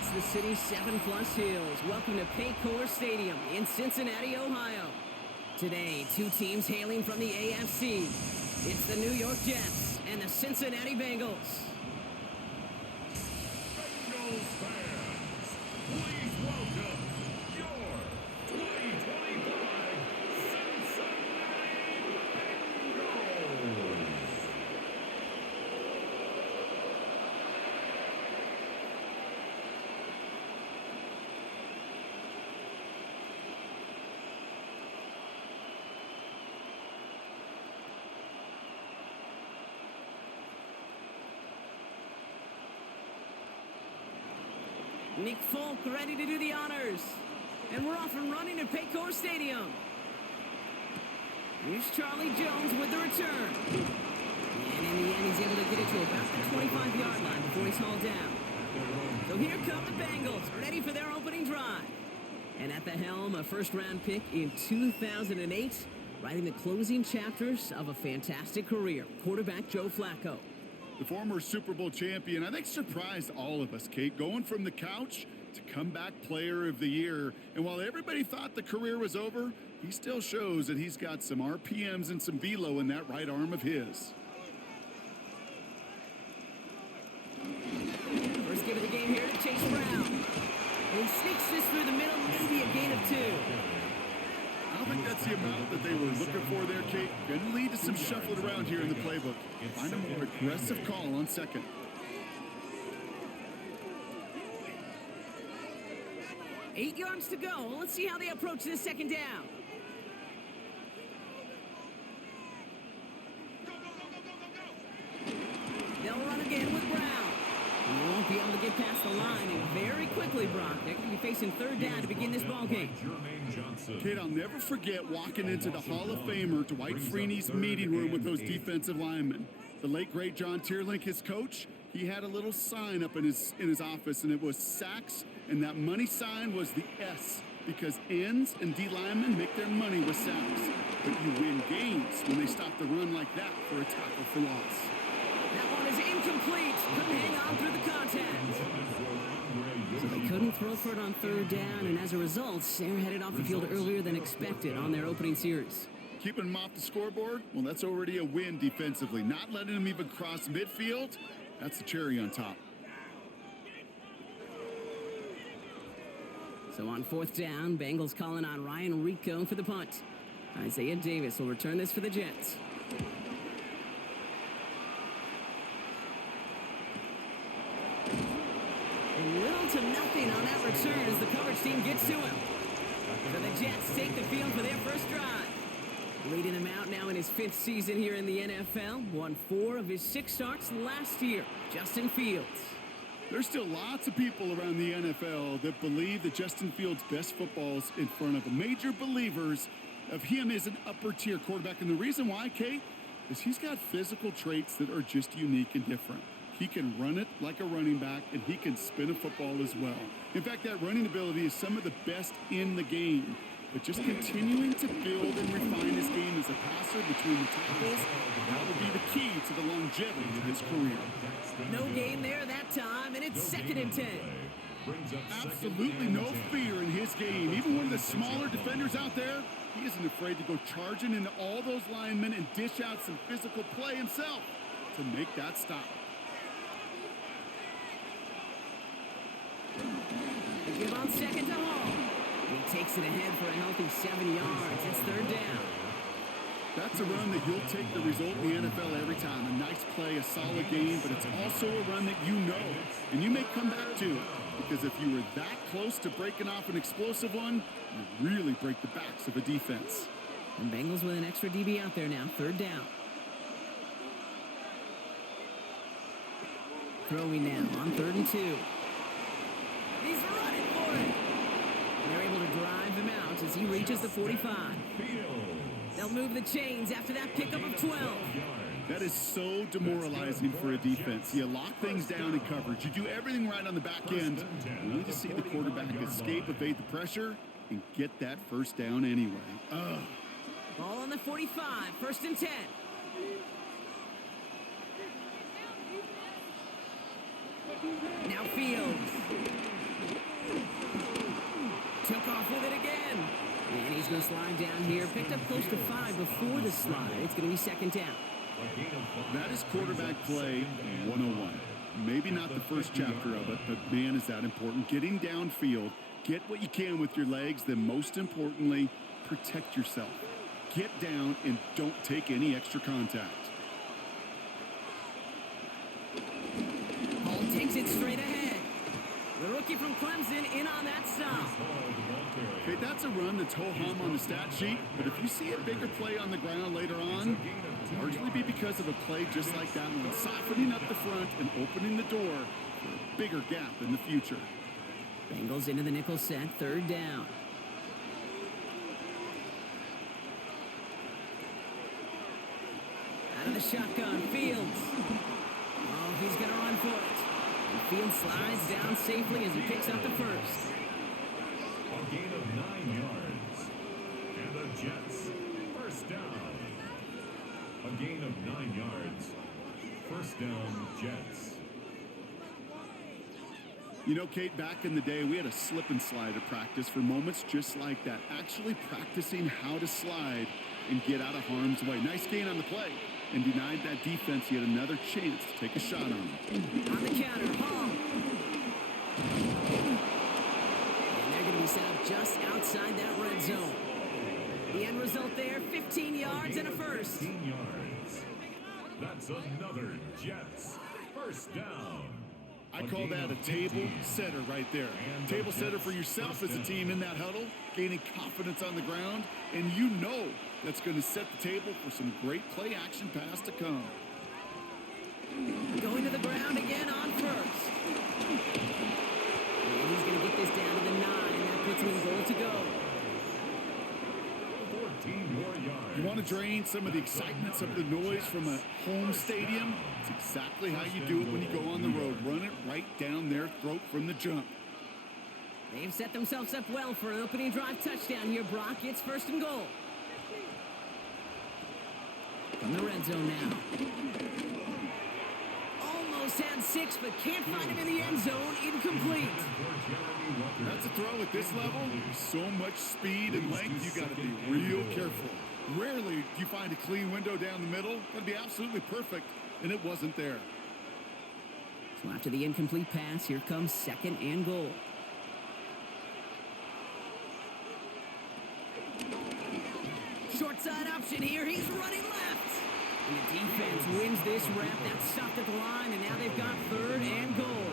It's the city's 7+ hills. Welcome to Paycor Stadium in Cincinnati, Ohio. Today, two teams hailing from the AFC. It's the New York Jets and the Cincinnati Bengals. Bengals fans, please welcome your 2025 Cincinnati Bengals. Nick Folk ready to do the honors. And we're off and running at Paycor Stadium. Here's Charlie Jones with the return. And in the end, he's able to get it to about the 25-yard line before he's hauled down. So here come the Bengals, ready for their opening drive. And at the helm, a first-round pick in 2008, writing the closing chapters of a fantastic career, quarterback Joe Flacco. The former Super Bowl champion, I think, surprised all of us, Kate, going from the couch to comeback player of the year. And while everybody thought the career was over, he still shows that he's got some RPMs and some velo in that right arm of his. First give of the game here to Chase Brown. And he sneaks this through the middle, maybe a gain of 2. I don't think that's the amount that they were looking for there, Kate. Going to lead to some shuffling around here in the playbook. Find a more aggressive call on second. Eight yards to go. Let's see how they approach this second down. They'll run again with Brown. He won't be able to get past the line, and very quickly, Brock, they're going to be facing third down to begin this ball game. Kate, I'll never forget walking into the Hall of Famer Dwight Freeney's meeting room with those defensive linemen. The late, great John Tierlink, his coach, he had a little sign up in his office, and it was sacks, and that money sign was the S, because ends and D linemen make their money with sacks. But you win games when they stop the run like that for a tackle for loss. That one is incomplete. Couldn't hang on through the contact. So they couldn't throw for it on third down, and as a result, they're headed off the field earlier than expected on their opening series. Keeping them off the scoreboard? Well, that's already a win defensively. Not letting them even cross midfield, that's the cherry on top. So on fourth down, Bengals calling on Ryan Rico for the punt. Isaiah Davis will return this for the Jets. Little to nothing on that return as the coverage team gets to him. So the Jets take the field for their first drive. Leading him out now in his 5th season here in the NFL. Won 4 of his 6 starts last year. Justin Fields. There's still lots of people around the NFL that believe that Justin Fields' best football's in front of them. Major believers of him as an upper-tier quarterback. And the reason why, Kate, is he's got physical traits that are just unique and different. He can run it like a running back, and he can spin a football as well. In fact, that running ability is some of the best in the game. But just continuing to build and refine his game as a passer between the tackles, that will be the key to the longevity of his career. No gain there that time, and it's 2nd and 10. Absolutely no fear in his game. Even one of the smaller defenders out there, he isn't afraid to go charging into all those linemen and dish out some physical play himself to make that stop. They give on second to Hall. He takes it ahead for a healthy 7 yards. It's third down. That's a run that you'll take the result in the NFL every time. A nice play, a solid game, but it's also a run that you know, and you may come back to, because if you were that close to breaking off an explosive one, you really break the backs of a defense. And Bengals with an extra DB out there now. Third down. Throwing now on 3rd and 2. He's running for it. And they're able to drive him out as he reaches the 45. They'll move the chains after that pickup of 12. That is so demoralizing for a defense. You lock things down in coverage. You do everything right on the back end. You need to see the quarterback escape, evade the pressure, and get that first down anyway. Ball on the 45, 1st and 10. Now Fields. he's going to slide down here. Picked up close to 5 before the slide. It's going to be second down. That is quarterback play 101. Maybe not the first chapter of it, but man, is that important. Getting downfield, get what you can with your legs, then most importantly, protect yourself. Get down and don't take any extra contact. Hall takes it straight ahead. The rookie from Clemson in on that stop. Okay, that's a run that's ho-hum on the stat sheet, but if you see a bigger play on the ground later on, it'll largely be because of a play just like that one, softening up the front and opening the door for a bigger gap in the future. Bengals into the nickel set, third down. Out of the shotgun, Fields. Oh, he's going to run for it. And Fields slides down safely as he picks up the first. A gain of 9 yards. And the Jets, first down. A gain of 9 yards. First down, Jets. You know, Kate, back in the day, we had a slip and slide at practice for moments just like that. Actually practicing how to slide and get out of harm's way. Nice gain on the play. And denied that defense yet another chance to take a shot on him. On the counter, Hall. And they're going to be set up just outside that red zone. The end result there, 15 yards and a first. 15 yards. That's another Jets first down. I call that a table setter right there. Table setter for yourself as a team in that huddle, gaining confidence on the ground, and you know that's going to set the table for some great play action pass to come. Going to the ground again on first. And he's going to get this down to the 9, and that puts him in goal to go. 14 more yards. You want to drain some of the excitement, some of the noise from a home stadium? It's exactly how you do it when you go on the road. Run it right down their throat from the jump. They've set themselves up well for an opening drive touchdown here, Brock. It's first and goal. From the red zone now. Almost had 6, but can't find him in the end zone. Incomplete. That's a throw at this level. So much speed and length, you got to be real careful. Rarely do you find a clean window down the middle. That'd be absolutely perfect, and it wasn't there. So after the incomplete pass, here comes second and goal. Short side option here. He's running left. And the defense wins this rep. That's stopped at the line, and now they've got third and goal.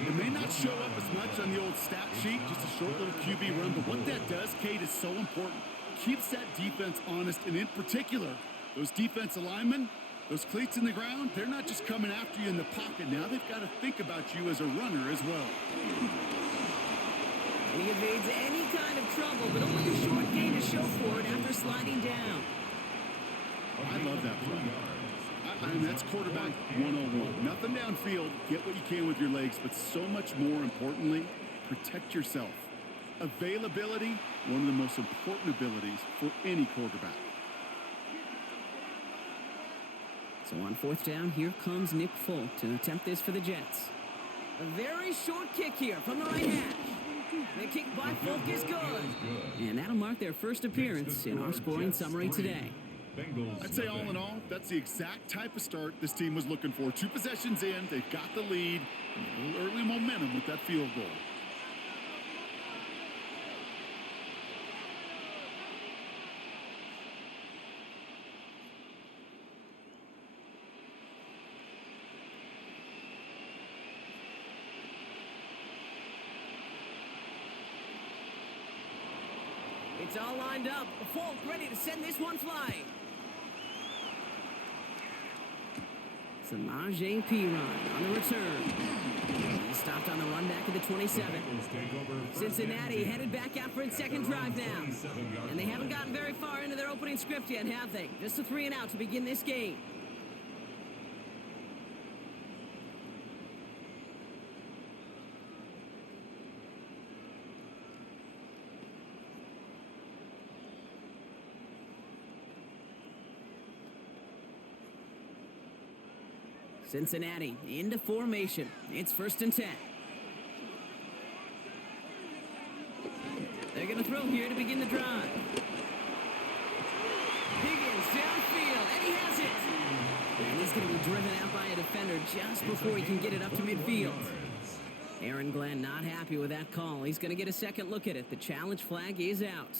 It may not show up as much on the old stat sheet, just a short little QB run, but what that does, Kate, is so important. Keeps that defense honest, and in particular, those defensive linemen, those cleats in the ground, they're not just coming after you in the pocket. Now they've got to think about you as a runner as well. And he evades any kind of trouble, but only a short gain to show for it after sliding down. I love that play. I mean, that's quarterback 101. Nothing downfield, get what you can with your legs, but so much more importantly, protect yourself. Availability, one of the most important abilities for any quarterback. So on fourth down, here comes Nick Folk to attempt this for the Jets. A very short kick here from the right hash. The kick by Folk is good. And that'll mark their first appearance in our scoring summary today. I'd say all in all, that's the exact type of start this team was looking for. 2 possessions in, they've got the lead, and a little early momentum with that field goal. It's all lined up. Folk ready to send this one flying. Samaje Perine on the return. He stopped on the run back at the 27. Cincinnati headed back out for its second drive now. And they haven't gotten very far into their opening script yet, have they? Just a 3 and out to begin this game. Cincinnati into formation. It's first and 10. They're going to throw throw here to begin the drive. Higgins downfield, and he has it. And he's going to be driven out by a defender just before he can get it up to midfield. Aaron Glenn not happy with that call. He's going to get a second look at it. The challenge flag is out.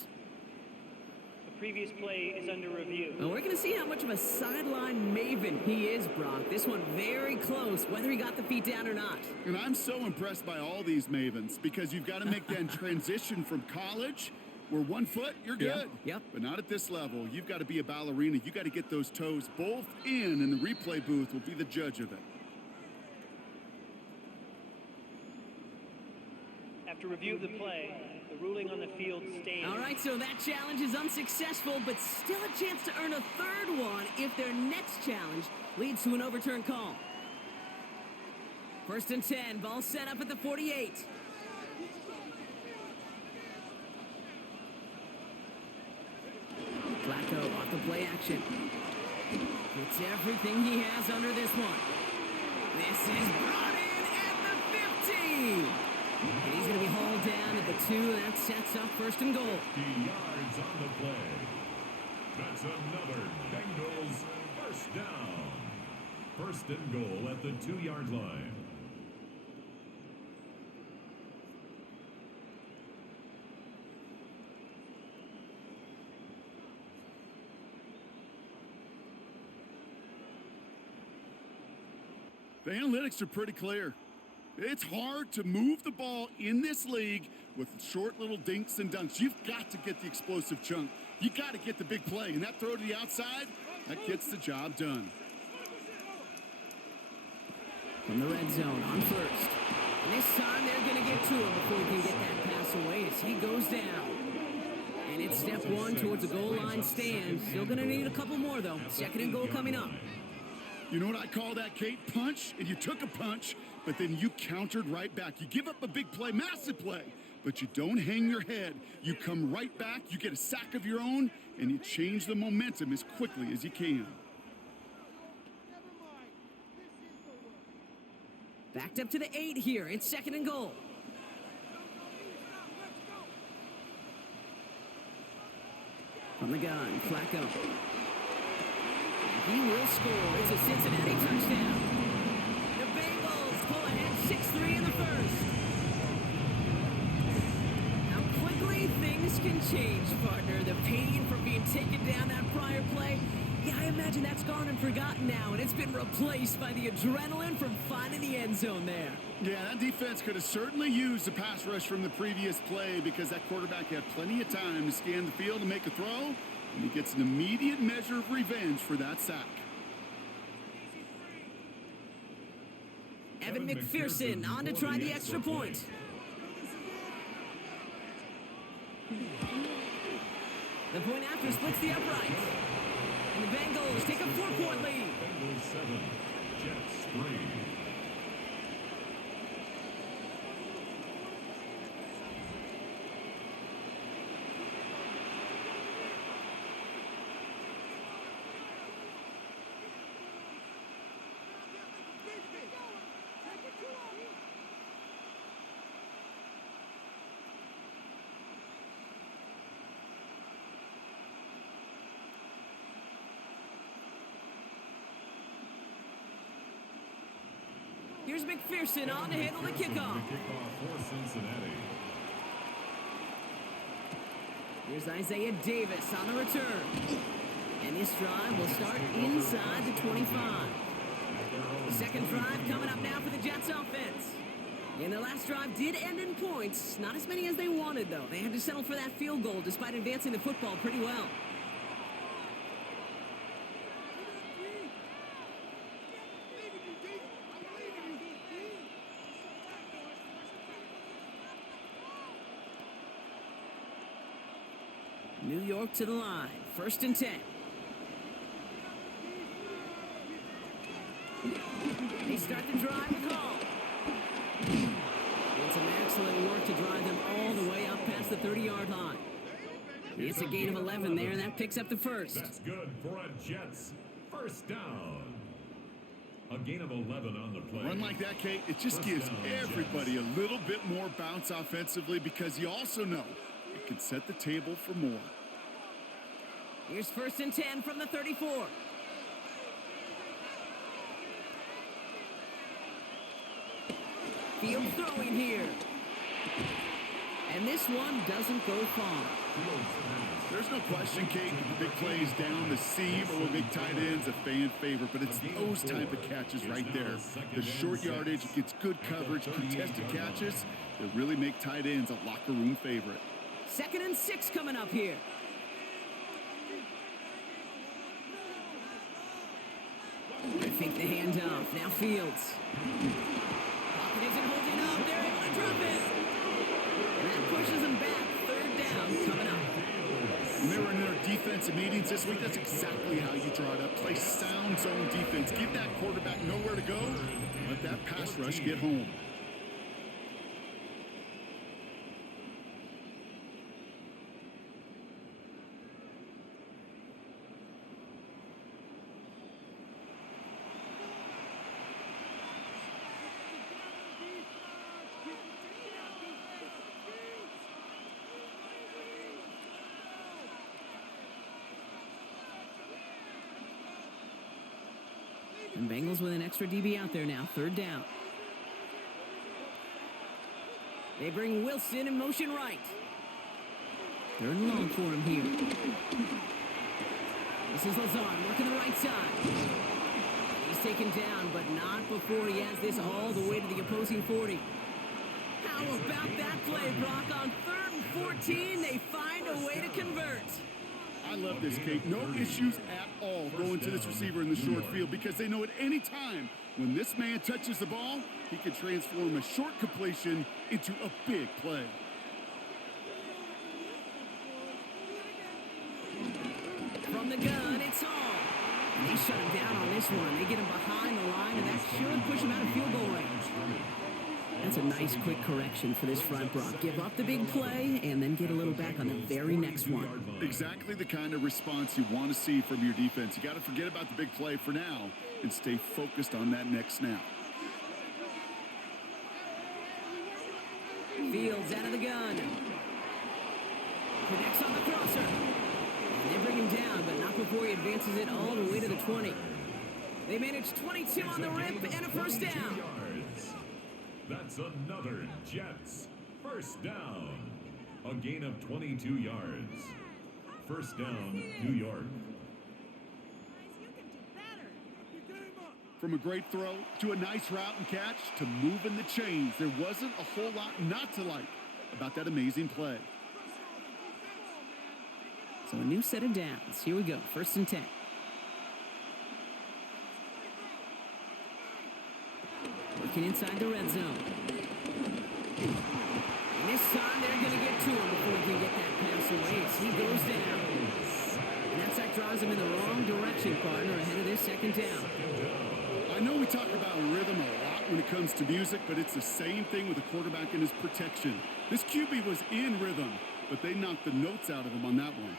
The previous play is under review. Well, we're going to see how much of a sideline maven he is, Brock. This one very close, whether he got the feet down or not. And I'm so impressed by all these mavens because you've got to make that transition from college where 1 foot, you're good. Yep. But not at this level. You've got to be a ballerina. You've got to get those toes both in, and the replay booth will be the judge of it. After review of the play, the ruling on the field stands. All right, so that challenge is unsuccessful, but still a chance to earn a third one if their next challenge leads to an overturned call. 1st and 10, ball set up at the 48. Flacco off the play action. It's everything he has under this one. This is brought in at the 15. And he's going to be hauled down at the 2, and that sets up 1st and goal. 50 yards on the play. That's another Bengals 1st down. 1st and goal at the 2-yard line. The analytics are pretty clear. It's hard to move the ball in this league with short little dinks and dunks. You've got to get the explosive chunk. You got to get the big play. And that throw to the outside, that gets the job done. From the red zone on 1st. And this time they're going to get to him before he can get that pass away as he goes down. And it's step 1 towards a goal line stand. Still going to need a couple more, though. 2nd and goal coming up. You know what I call that, Kate? Punch, and you took a punch, but then you countered right back. You give up a big play, massive play, but you don't hang your head. You come right back, you get a sack of your own, and you change the momentum as quickly as you can. Backed up to the 8 here. It's 2nd and goal. From the gun, Flacco. He will score. It's a Cincinnati touchdown. The Bengals pull ahead 6-3 in the 1st. How quickly things can change, partner. The pain from being taken down that prior play, yeah, I imagine that's gone and forgotten now, and it's been replaced by the adrenaline from finding the end zone there. Yeah, that defense could have certainly used the pass rush from the previous play because that quarterback had plenty of time to scan the field and make a throw. And he gets an immediate measure of revenge for that sack. Evan McPherson on to try the extra point. The point after splits the upright. And the Bengals take a 4-point lead. Bengals 7, Jets 3. Here's McPherson on to handle the kickoff. The kickoff for Cincinnati. Here's Isaiah Davis on the return. And this drive will start inside the 25. The second drive coming up now for the Jets offense. And the last drive did end in points. Not as many as they wanted, though. They had to settle for that field goal despite advancing the football pretty well. New York to the line. 1st and 10. They start the drive with Hall. And some excellent work to drive them all the way up past the 30-yard line. It's a gain of 11 there, and that picks up the 1st. That's good for a Jets 1st down. A gain of 11 on the play. Run like that, Kate, it just gives everybody a little bit more bounce offensively because you also know that can set the table for more. Here's 1st and 10 from the 34. Field throwing here. And this one doesn't go far. There's no question, Kate, the big plays down the seam or big tight ends a fan favorite, but it's those type of catches right there. The short yardage gets good coverage, contested catches that really make tight ends a locker room favorite. 2nd and 6 coming up here. I think the handoff. Now Fields. Pocket isn't holding up. They're able to drop it. And that pushes them back. 3rd down coming up. When they were in their defensive meetings this week, that's exactly how you draw it up. Play sound zone defense. Give that quarterback nowhere to go. Let that pass rush get home. And Bengals with an extra DB out there now. 3rd down. They bring Wilson in motion right. 3rd and long for him here. This is Lazard working the right side. He's taken down, but not before he has this all the way to the opposing 40. How about that play, Brock? On 3rd and 14, they find a way to convert. I love this, Kate. No issues at all going to this receiver in the short field because they know at any time when this man touches the ball, he can transform a short completion into a big play. From the gun, it's Hall. And they shut him down on this one. They get him behind the line, and that should push him out of field goal range. That's a nice quick correction for this front, Brock. Give up the big play and then get a little back on the very next one. Exactly the kind of response you want to see from your defense. You got to forget about the big play for now and stay focused on that next snap. Fields out of the gun. Connects on the crosser. And they bring him down, but not before he advances it all the way to the 20. They manage 22 on the rip and a 1st down. That's another Jets 1st down. A gain of 22 yards. 1st down, New York. From a great throw to a nice route and catch to moving the chains, there wasn't a whole lot not to like about that amazing play. So a new set of downs. Here we go. 1st and 10. Working inside the red zone. And this time they're going to get to him before he can get that pass away as he goes down. And that sack drives him in the wrong direction, partner, ahead of this 2nd down. I know we talk about rhythm a lot when it comes to music, but it's the same thing with a quarterback and his protection. This QB was in rhythm, but they knocked the notes out of him on that one.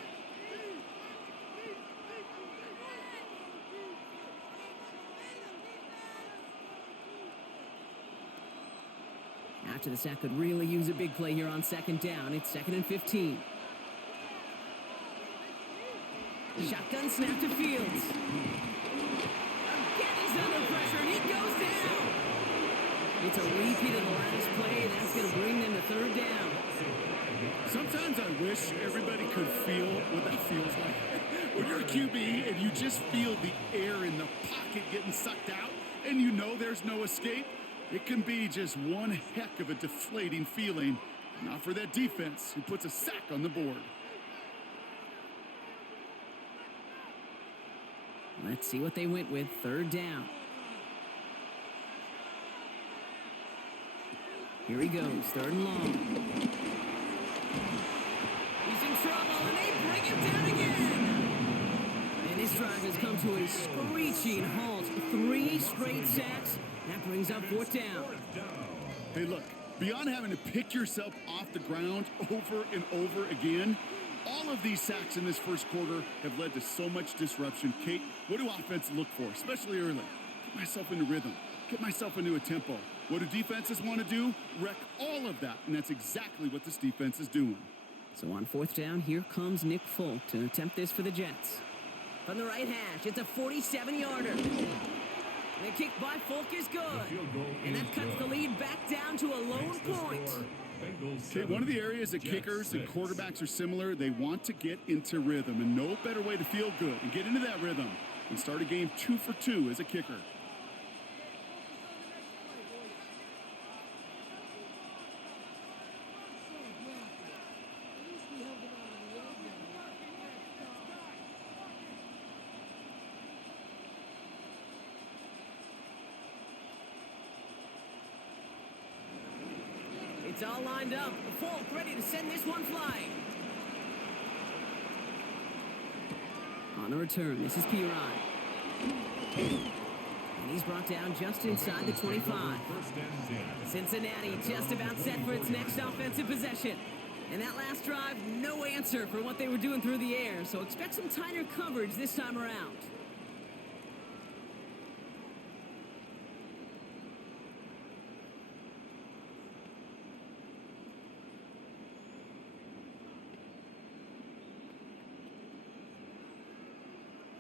After the sack could really use a big play here on 2nd down. It's 2nd and 15. Shotgun snap to Fields. Again, he's under pressure, and he goes down. It's a repeat of the last play. That's going to bring them to 3rd down. Sometimes I wish everybody could feel what that feels like. When you're a QB and you just feel the air in the pocket getting sucked out, and you know there's no escape, it can be just one heck of a deflating feeling. Not for that defense who puts a sack on the board. Let's see what they went with. 3rd down. Here he goes. 3rd and long. He's in trouble, and they bring him down again. And this drive has come to a screeching halt. 3 straight sacks. That brings up 4th down. Hey, look, beyond having to pick yourself off the ground over and over again, all of these sacks in this 1st quarter have led to so much disruption. Kate, what do offenses look for, especially early? Get myself into rhythm. Get myself into a tempo. What do defenses want to do? Wreck all of that, and that's exactly what this defense is doing. So on 4th down, here comes Nick Folk to attempt this for the Jets. From the right hash, it's a 47-yarder. The kick by Folk is good. And that cuts the lead back down to a lone point. Okay, one of the areas that kickers and quarterbacks are similar, they want to get into rhythm. And no better way to feel good and get into that rhythm than start a game 2 for 2 as a kicker. It's all lined up. Folk ready to send this one flying. On the return, this is Piron. And he's brought down just inside the 25. Cincinnati just about set for its next offensive possession. And that last drive, no answer for what they were doing through the air. So expect some tighter coverage this time around.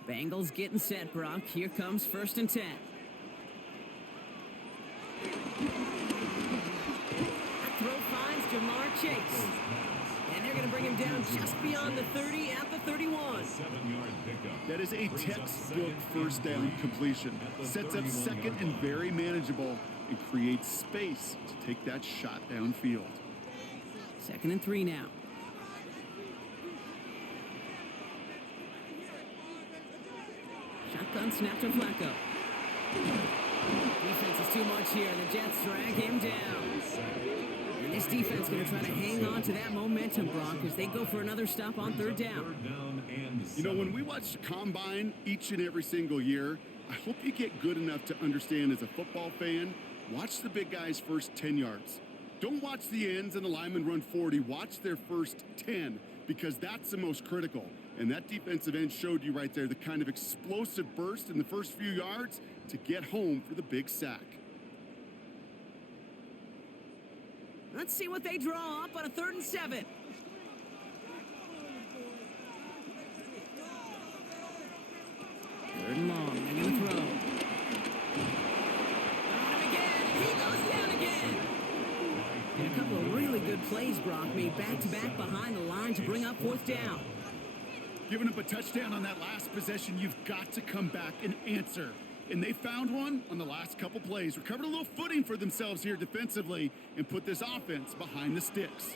Bengals getting set, Brock. Here comes 1st and 10. That throw finds Jamar Chase. And they're going to bring him down just beyond the 30 at the 31. That is a textbook 1st down completion. Sets up 2nd and very manageable and creates space to take that shot downfield. 2nd and 3 now. Shotgun snap to Flacco. Defense is too much here. The Jets drag him down. And this defense going to try to hang on to that momentum, Brock, as they go for another stop on 3rd down. You know, when we watch the Combine each and every single year, I hope you get good enough to understand as a football fan, watch the big guys' first 10 yards. Don't watch the ends and the linemen run 40. Watch their first 10, because that's the most critical. And that defensive end showed you right there the kind of explosive burst in the first few yards to get home for the big sack. Let's see what they draw up on a 3rd and 7. Third and long. They're going to throw. On him again. He goes down again. And a couple of really good plays, Brock, made back-to-back behind the line to bring up 4th down. Giving up a touchdown on that last possession, you've got to come back and answer. And they found one on the last couple plays. Recovered a little footing for themselves here defensively and put this offense behind the sticks.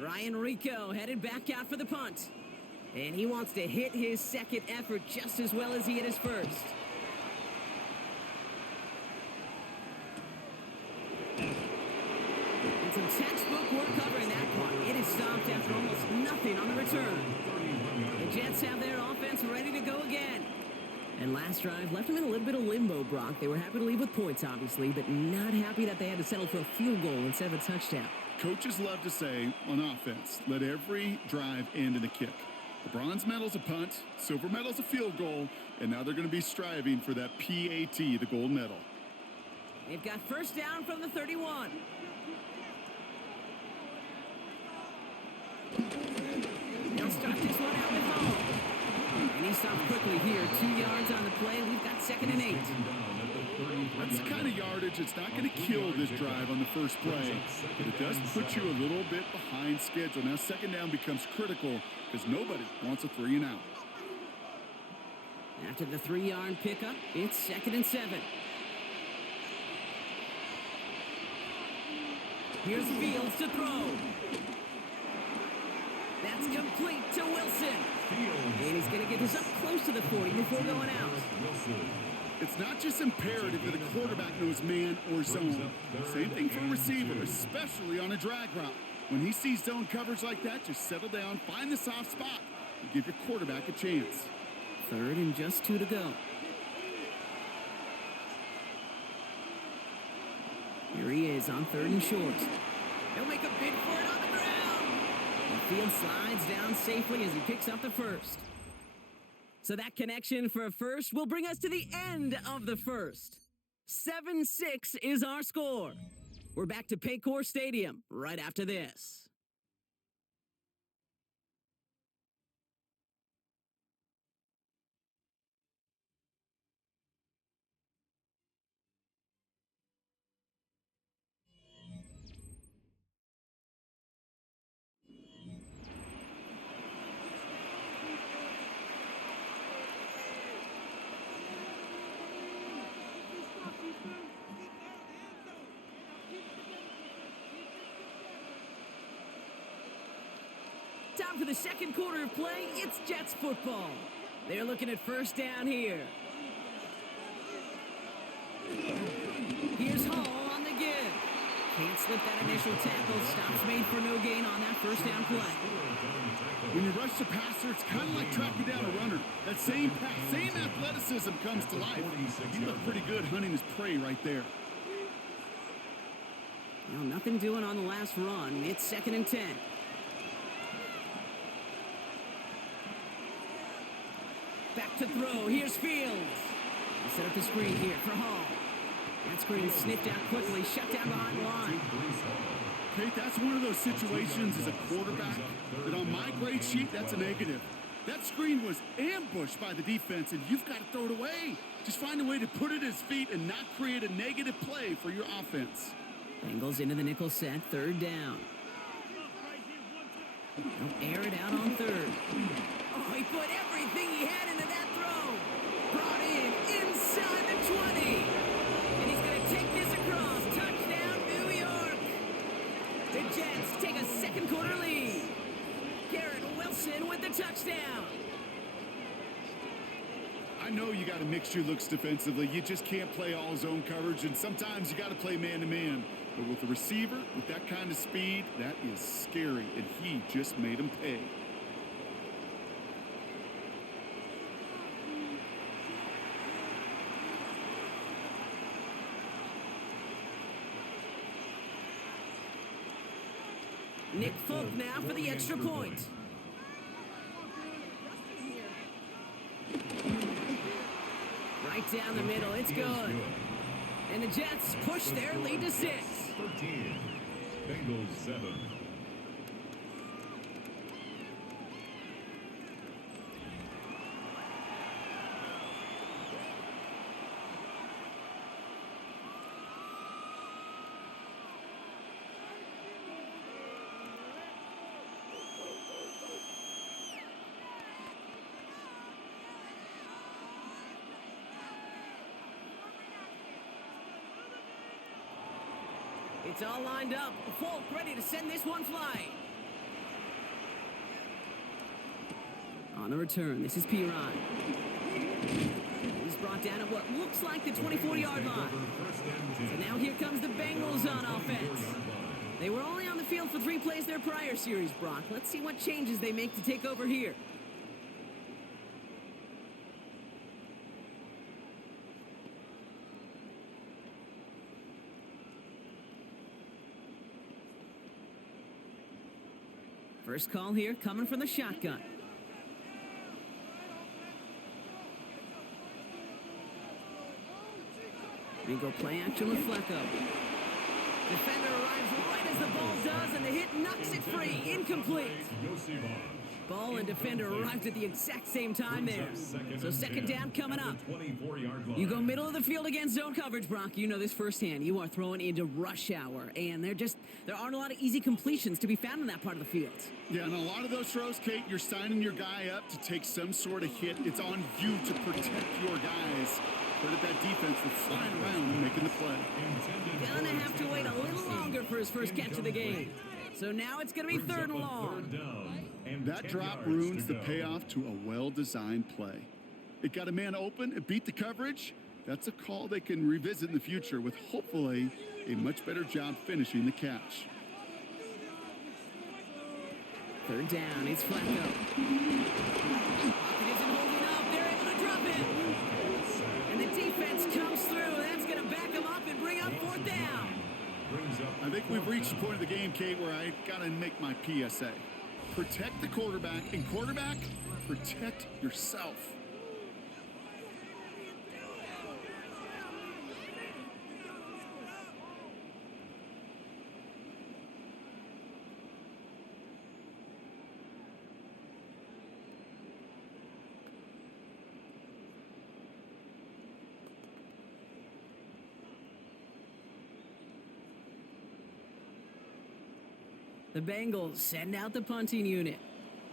Ryan Rico headed back out for the punt. And he wants to hit his 2nd effort just as well as he hit his 1st. And some textbook work covering that punt. It is stopped after almost nothing on the return. The Jets have their offense ready to go again. And last drive left them in a little bit of limbo, Brock. They were happy to leave with points, obviously, but not happy that they had to settle for a field goal instead of a touchdown. Coaches love to say on offense, let every drive end in a kick. The bronze medal's a punt, silver medal's a field goal, and now they're going to be striving for that PAT, the gold medal. They've got 1st down from the 31. They'll start this one out with home. And he stopped quickly here. 2 yards on the play. We've got 2nd and 8. That's the kind of yardage that's not going to kill this drive on the first play, but it does put you a little bit behind schedule. Now 2nd down becomes critical because nobody wants a 3 and out. After the 3-yard pickup, it's 2nd and 7. Here's Fields to throw. That's complete to Wilson. And he's going to get this up close to the 40 before going out. It's not just imperative that a quarterback knows man or zone. Same thing for a receiver, especially on a drag route. When he sees zone coverage like that, just settle down, find the soft spot, and give your quarterback a chance. 3rd and just 2 to go. Here he is on 3rd and short. He'll make a bid for it on the ground. The field slides down safely as he picks up the 1st. So that connection for a first will bring us to the end of the first. 7-6 is our score. We're back to Paycor Stadium right after this. Time for the second quarter of play. It's Jets football. They're looking at first down here. Here's Hall on the give. Can't slip that initial tackle. Stops made for no gain on that first down play. When you rush the passer, it's kind of like tracking down a runner. That same pass, same athleticism comes to life. He looked pretty good hunting his prey right there. Well, nothing doing on the last run. It's 2nd and 10. Back to throw. Here's Fields. They set up the screen here for Hall. That screen sniffed out quickly, shut down behind the line. Kate, that's one of those situations as a quarterback that on my grade sheet, that's a negative. That screen was ambushed by the defense, and you've got to throw it away. Just find a way to put it at his feet and not create a negative play for your offense. Bengals into the nickel set, 3rd down. They'll air it out on 3rd. Oh, he put everything he had into that throw. Brought in inside the 20. And he's going to take this across. Touchdown, New York. The Jets take a second quarter lead. Garrett Wilson with the touchdown. I know you got to mix your looks defensively. You just can't play all zone coverage, and sometimes you got to play man-to-man. But with a receiver, with that kind of speed, that is scary, and he just made him pay. Nick Folk now for the extra point. Right down the middle, it's good. And the Jets push their lead to 6. 13. Bengals 7. It's all lined up. Folk ready to send this one flying. On the return, this is Piron. He's brought down at what looks like the 24-yard line. So now here comes the Bengals on offense. They were only on the field for 3 plays their prior series, Brock. Let's see what changes they make to take over here. First call here coming from the shotgun. We go play action with Flacco. Defender arrives right as the ball does, and the hit knocks it free. Incomplete. Ball and defender arrived at the exact same time there. So second down coming up. You go middle of the field against zone coverage, Brock. You know this firsthand. You are throwing into rush hour, and there aren't a lot of easy completions to be found in that part of the field. Yeah, and a lot of those throws, Kate, you're signing your guy up to take some sort of hit. It's on you to protect your guys. Credit that defense for flying around and making the play. Gonna have to wait a little longer for his first catch of the game. So now it's going to be 3rd and long. That drop ruins the payoff to a well-designed play. It got a man open, it beat the coverage. That's a call they can revisit in the future with hopefully a much better job finishing the catch. 3rd down, it's Flacco. Pocket isn't holding up, they're able to drop it. And the defense comes through, that's going to back them up and bring up 4th down. I think we've reached the point of the game, Kate, where I got to make my PSA. Protect the quarterback, and quarterback, protect yourself. The Bengals send out the punting unit.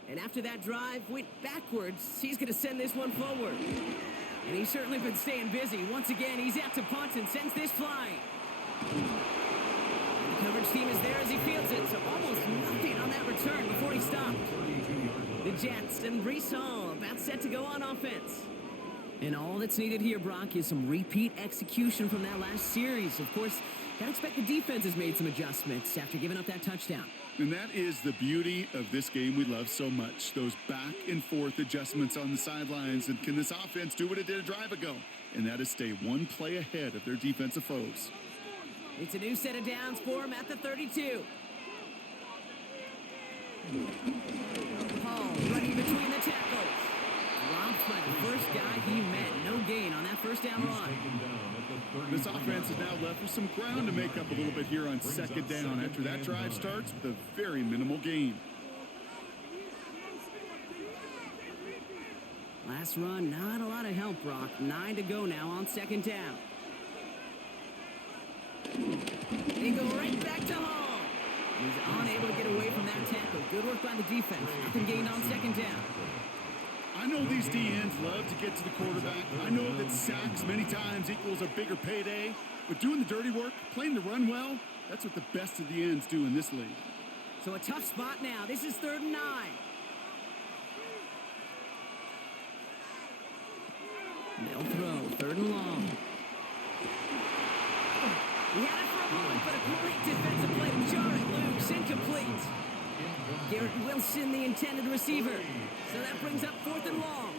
And after that drive went backwards, he's going to send this one forward. And he's certainly been staying busy. Once again, he's out to punt and sends this flying. The coverage team is there as he fields it, so almost nothing on that return before he stopped. The Jets and Breece Hall about set to go on offense. And all that's needed here, Brock, is some repeat execution from that last series. Of course, I expect the defense has made some adjustments after giving up that touchdown. And that is the beauty of this game we love so much. Those back and forth adjustments on the sidelines. And can this offense do what it did a drive ago? And that is stay one play ahead of their defensive foes. It's a new set of downs for him at the 32. Hall running between the tackles. Dropped by the first guy he met. No gain on that first down run. This offense is now left with some ground to make up a little bit here on second down after that drive starts with a very minimal gain. Last run, not a lot of help, Brock. 9 to go now on second down. They go right back to Hall. He's unable to get away from that tackle. Good work by the defense. Nothing gained on second down. I know these DNs love to get to the quarterback. I know that sacks many times equals a bigger payday. But doing the dirty work, playing the run well, that's what the best of the ends do in this league. So a tough spot now. This is 3rd and 9. They'll throw. 3rd and long. He had it for a moment, but a great defensive play to jar it loose. Incomplete. Garrett Wilson, the intended receiver. So that brings up 4th and long.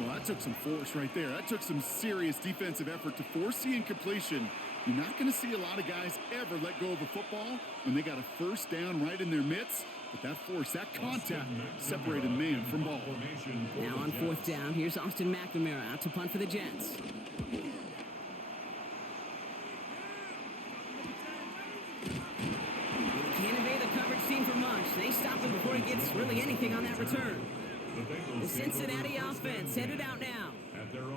Well, that took some force right there. That took some serious defensive effort to force the incompletion. You're not going to see a lot of guys ever let go of a football when they got a first down right in their midst. But that force, that contact, separated man from ball. Now on 4th down, here's Austin McNamara out to punt for the Jets. Can't evade the coverage team for much. They stop him before he gets really anything on that return. The Cincinnati offense headed out now.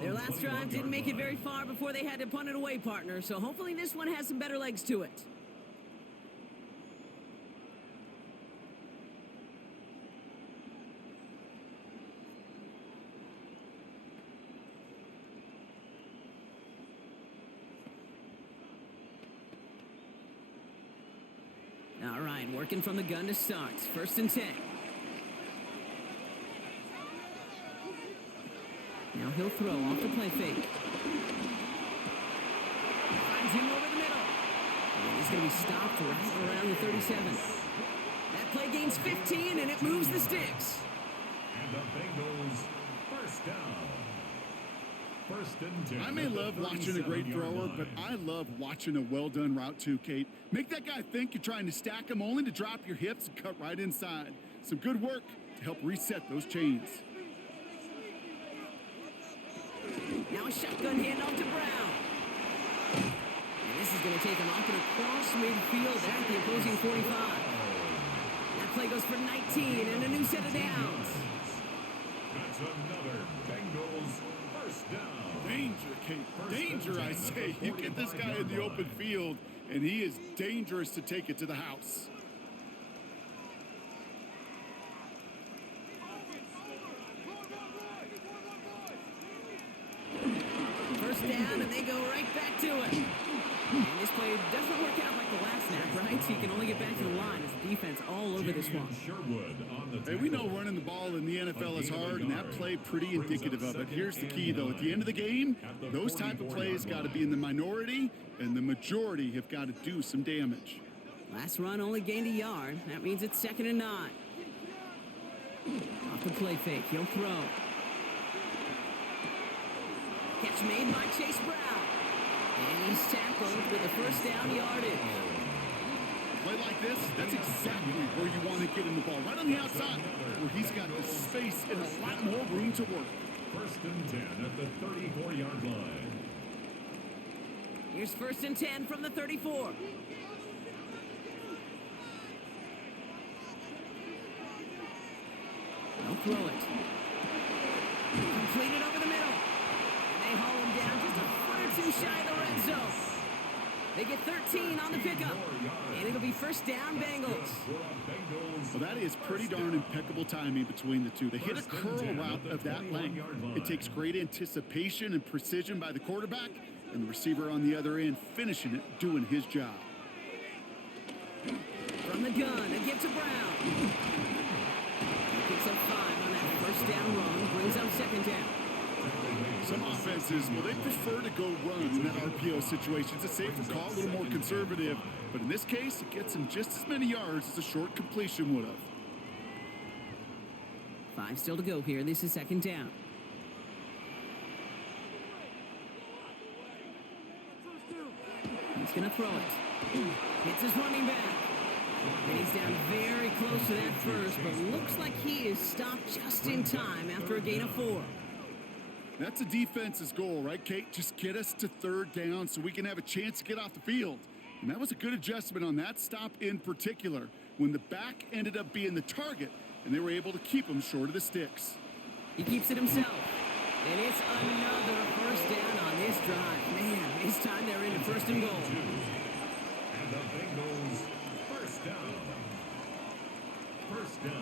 Their last drive didn't make it very far before they had to punt it away, partner. So hopefully this one has some better legs to it. All right, working from the gun to start. 1st and 10. Now he'll throw off the play fake. Finds him over the middle. And he's going to be stopped right around the 37. That play gains 15, and it moves the sticks. And the Bengals first down. 1st and 10. I may love watching a great thrower, but I love watching a well-done route too, Kate. Make that guy think you're trying to stack him only to drop your hips and cut right inside. Some good work to help reset those chains. Now a shotgun handoff to Brown. And this is going to take him up and across midfield at the opposing 45. That play goes for 19 and a new set of downs. That's another Bengals first down. Danger, Kate. Danger, I say. You get this guy in the open field, and he is dangerous to take it to the house. First down, and they go right back to it. And this play doesn't work out like the last snap, right? He can only get back to the line as the defense all over this one. Hey, we know running the ball in the NFL is hard, and that play pretty indicative of it. Here's the key, though. At the end of the game, those type of plays got to be in the minority, and the majority have got to do some damage. Last run only gained a yard. That means it's 2nd and 9. Off the play fake, he'll throw. Catch made by Chase Brown. And he's tackled with a first down yardage. Play like this, that's exactly where you want to get in the ball. Right on the outside, where he's got the space and a lot more room to work. 1st and 10 at the 34-yard line. Here's 1st and 10 from the 34. They'll throw it. Completed over the middle. And they haul him down just a foot or two shy of the red zone. They get 13 on the pickup. And it'll be first down, Bengals. Well, that is pretty darn impeccable timing between the two. They hit a curl route of that length. It takes great anticipation and precision by the quarterback, and the receiver on the other end finishing it, doing his job. From the gun, a give to Brown. He picks up 5 on that first down run, brings up second down. Some offenses, well, they prefer to go run in that RPO situation. It's a safer call, a little more conservative. But in this case, it gets him just as many yards as a short completion would have. 5 still to go here. This is second down. He's going to throw it. Hits his running back. And he's down very close to that first, but looks like he is stopped just in time after a gain of 4. That's a defense's goal, right, Kate? Just get us to third down so we can have a chance to get off the field. And that was a good adjustment on that stop in particular, when the back ended up being the target, and they were able to keep him short of the sticks. He keeps it himself. And it's another first down on this drive. Man, this time they're into first and goal. And the Bengals first down.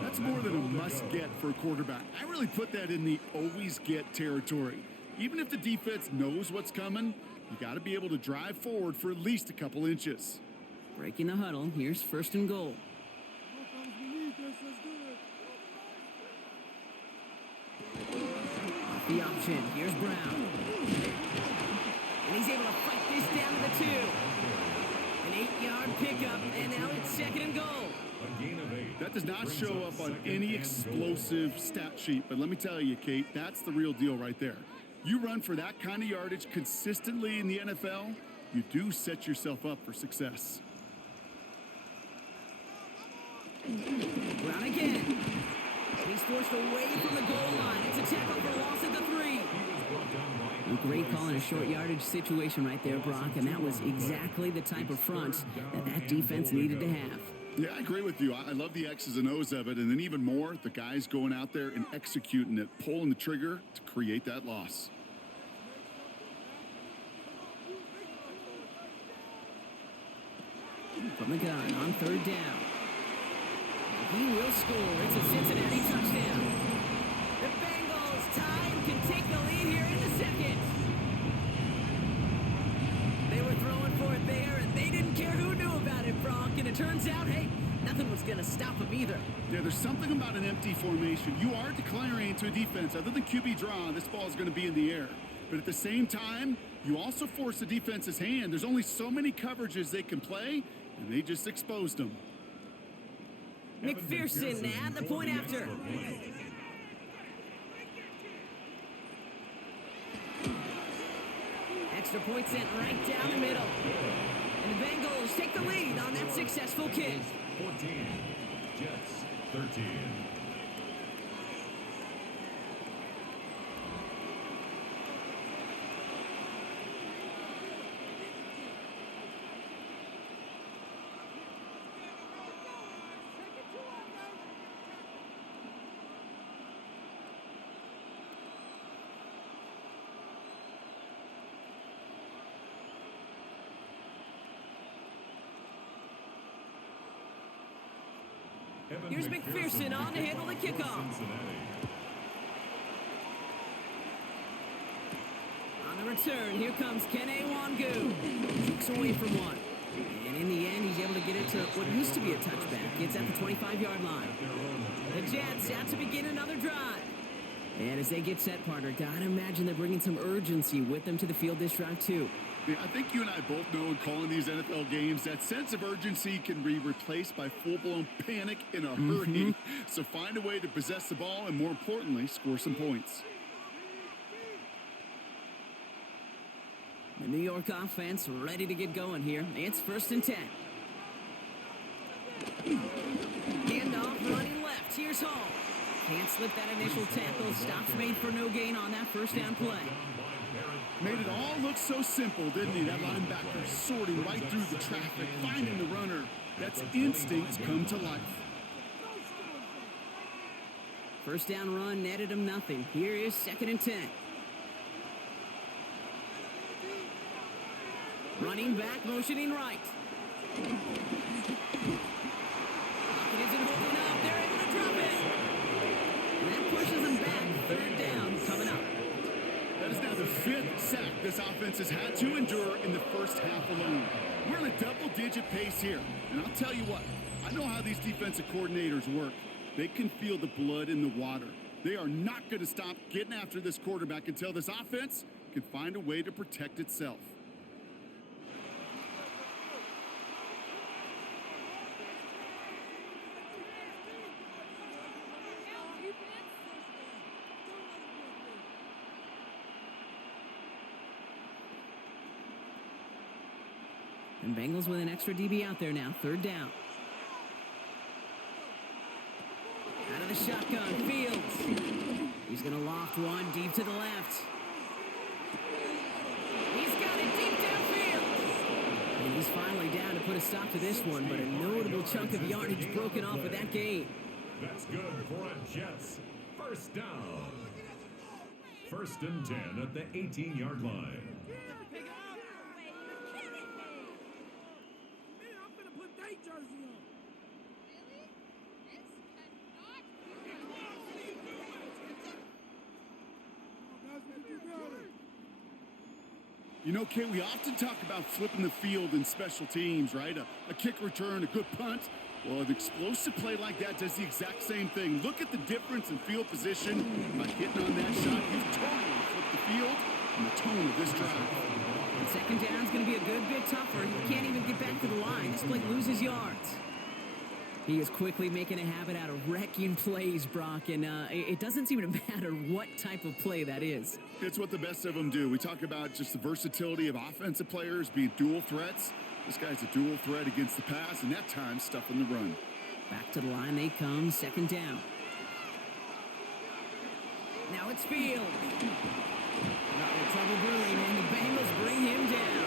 That's more than a must-get for a quarterback. I really put that in the always-get territory. Even if the defense knows what's coming, you got to be able to drive forward for at least a couple inches. Breaking the huddle, here's first and goal. Off the option, here's Brown. And he's able to fight this down to the 2. An 8-yard pickup, and now it's second and goal. That does not show up on any explosive stat sheet, but let me tell you, Kate, that's the real deal right there. You run for that kind of yardage consistently in the NFL, you do set yourself up for success. Brown again. He's forced away from the goal line. It's a tackle for loss at the 3. A great call in a short yardage situation right there, Brock, and that was exactly the type of front that defense needed to have. Yeah, I agree with you. I love the X's and O's of it, and then even more, the guys going out there and executing it, pulling the trigger to create that loss. From the gun on third down. He will score. It's a Cincinnati touchdown. The Bengals tie and can take the lead here in the second. They were throwing for it there, and they didn't care who knew about it, Brock. And it turns out, hey, nothing was going to stop them either. Yeah, there's something about an empty formation. You are declaring to a defense, other than QB draw, this ball is going to be in the air. But at the same time, you also force the defense's hand. There's only so many coverages they can play, and they just exposed them. McPherson at the point after. Extra point sent right down the middle. And the Bengals take the lead on that successful kick. 14, Jets 13. Here's McPherson on to handle the kickoff. On the return, here comes Kene Wangu. Kicks away from one. And in the end, he's able to get it to what used to be a touchback. It's at the 25-yard line. The Jets out to begin another drive. And as they get set, partner, gotta imagine they're bringing some urgency with them to the field this drive, too. Yeah, I think you and I both know in calling these NFL games, that sense of urgency can be replaced by full-blown panic in a hurry. So find a way to possess the ball and, more importantly, score some points. The New York offense ready to get going here. It's 1st and 10. Handoff running left. Here's Hall. Can't slip that initial tackle. Stops made for no gain on that first down play. Made it all look so simple, didn't he? That linebacker sorting right through the traffic, finding the runner. That's instincts come to life. First down run netted him nothing. Here is 2nd and 10. Running back, motioning right. Pocket isn't holding up. They're able to drop it. And that pushes them back. Third down coming up. That is now the 5th sack this offense has had to endure in the first half alone. We're in a double-digit pace here. And I'll tell you what, I know how these defensive coordinators work. They can feel the blood in the water. They are not going to stop getting after this quarterback until this offense can find a way to protect itself. And Bengals with an extra DB out there now. Third down. Out of the shotgun, Fields. He's going to loft one deep to the left. He's got it deep downfield. And he's finally down to put a stop to this one, but a notable chunk of yardage broken off with that gain. That's good for a Jets first down. 1st and 10 at the 18-yard line. You know, Kate, we often talk about flipping the field in special teams, right? A kick return, a good punt. Well, an explosive play like that does the exact same thing. Look at the difference in field position. By hitting on that shot, you've totally flipped the field and the tone of this drive. And second down's going to be a good bit tougher. He can't even get back to the line. This play loses yards. He is quickly making a habit out of wrecking plays, Brock, and it doesn't seem to matter what type of play that is. It's what the best of them do. We talk about just the versatility of offensive players being dual threats. This guy's a dual threat against the pass, and that time stuffing the run. Back to the line they come, second down. Now it's Fields. Trouble brewing, and the Bengals bring him down.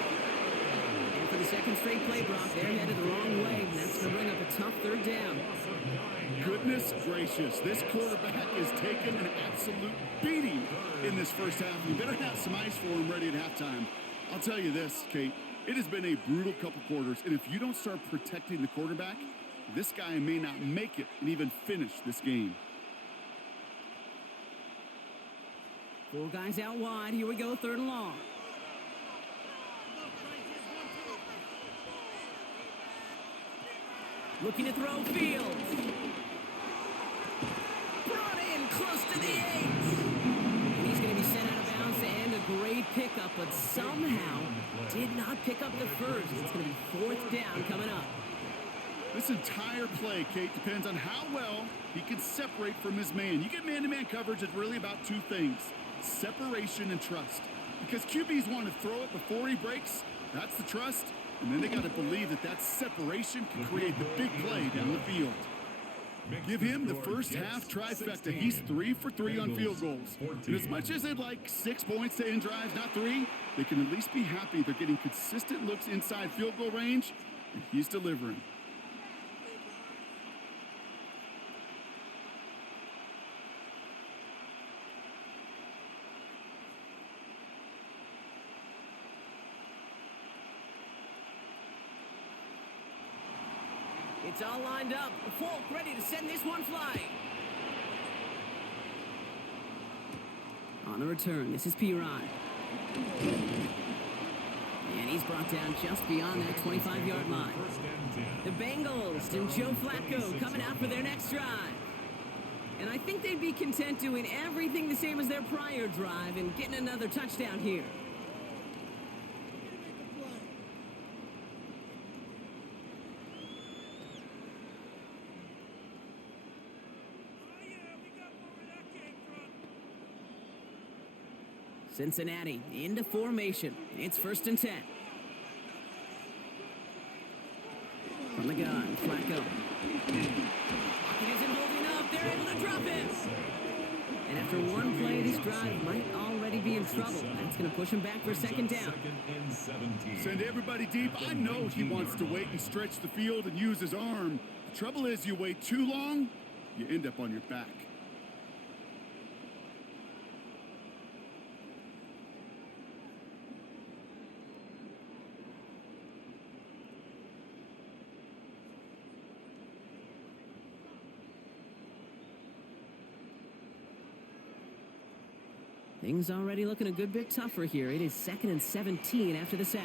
And for the second straight play, Brock, they're headed the wrong way, and that's going to bring up a tough third down. Goodness gracious, this quarterback is taking an absolute beating in this first half. You better have some ice for him ready at halftime. I'll tell you this, Kate, it has been a brutal couple quarters, and if you don't start protecting the quarterback, this guy may not make it and even finish this game. 4 guys out wide. Here we go, third and long. Looking to throw, Fields. Brought in close to the 8. And he's going to be sent out of bounds and a great pickup, but somehow did not pick up the first. It's going to be 4th down coming up. This entire play, Kate, depends on how well he can separate from his man. You get man-to-man coverage, it's really about 2 things. Separation and trust. Because QBs want to throw it before he breaks. That's the trust. And then they got to believe that that separation can create the big play down the field. Give him the first half trifecta. He's 3 for 3 on field goals. And as much as they'd like 6 points to end drives, not 3, they can at least be happy they're getting consistent looks inside field goal range, and he's delivering. It's all lined up. Folk ready to send this one flying. On the return, this is P-Rod. And he's brought down just beyond that 25-yard line. The Bengals and Joe Flacco coming out for their next drive. And I think they'd be content doing everything the same as their prior drive and getting another touchdown here. Cincinnati into formation. It's 1st and 10. From the gun, Flacco. Pocket isn't holding up. They're able to drop it. And after one play, this drive might already be in trouble. That's going to push him back for 2nd down. Send everybody deep. I know he wants to wait and stretch the field and use his arm. The trouble is, you wait too long, you end up on your back. Things already looking a good bit tougher here. It is 2nd and 17 after the sack.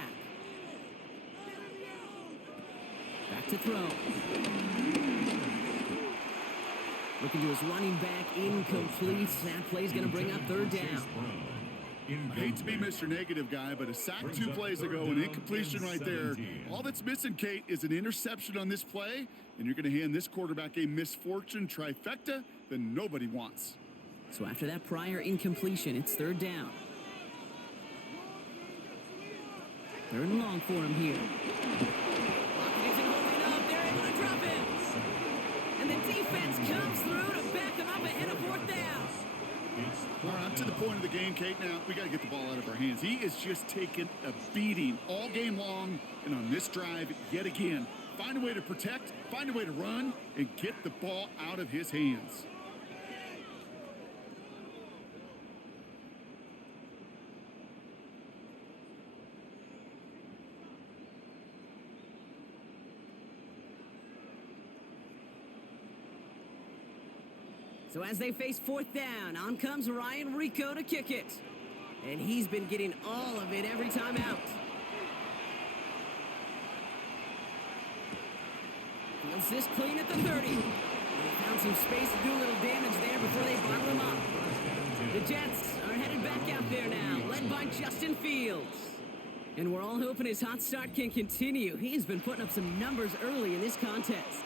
Back to throw. Looking to his running back, incomplete. That play's going to bring up 3rd down. I hate to be Mr. Negative guy, but a sack 2 plays ago, an incompletion right there. All that's missing, Kate, is an interception on this play, and you're going to hand this quarterback a misfortune trifecta that nobody wants. So after that prior incompletion, it's 3rd down. 3rd and long for him here. Pocket isn't holding up. They're able to drop it. And the defense comes through to back him up ahead of 4th down. All right, to the point of the game, Kate. Now, we got to get the ball out of our hands. He is just taking a beating all game long, and on this drive, yet again, find a way to protect, find a way to run, and get the ball out of his hands. So as they face 4th down, on comes Ryan Rico to kick it. And he's been getting all of it every time out. Feels this clean at the 30. They found some space to do a little damage there before they bottle him up. The Jets are headed back out there now, led by Justin Fields. And we're all hoping his hot start can continue. He's been putting up some numbers early in this contest.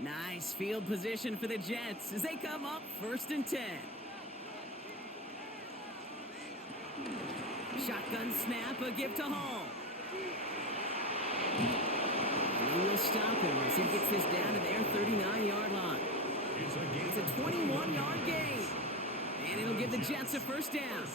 Nice field position for the Jets as they come up 1st and 10. Shotgun snap, a give to Hall. And they will stop him as he gets this down to their 39-yard line. It's a 21-yard gain. And it'll give the Jets a 1st down.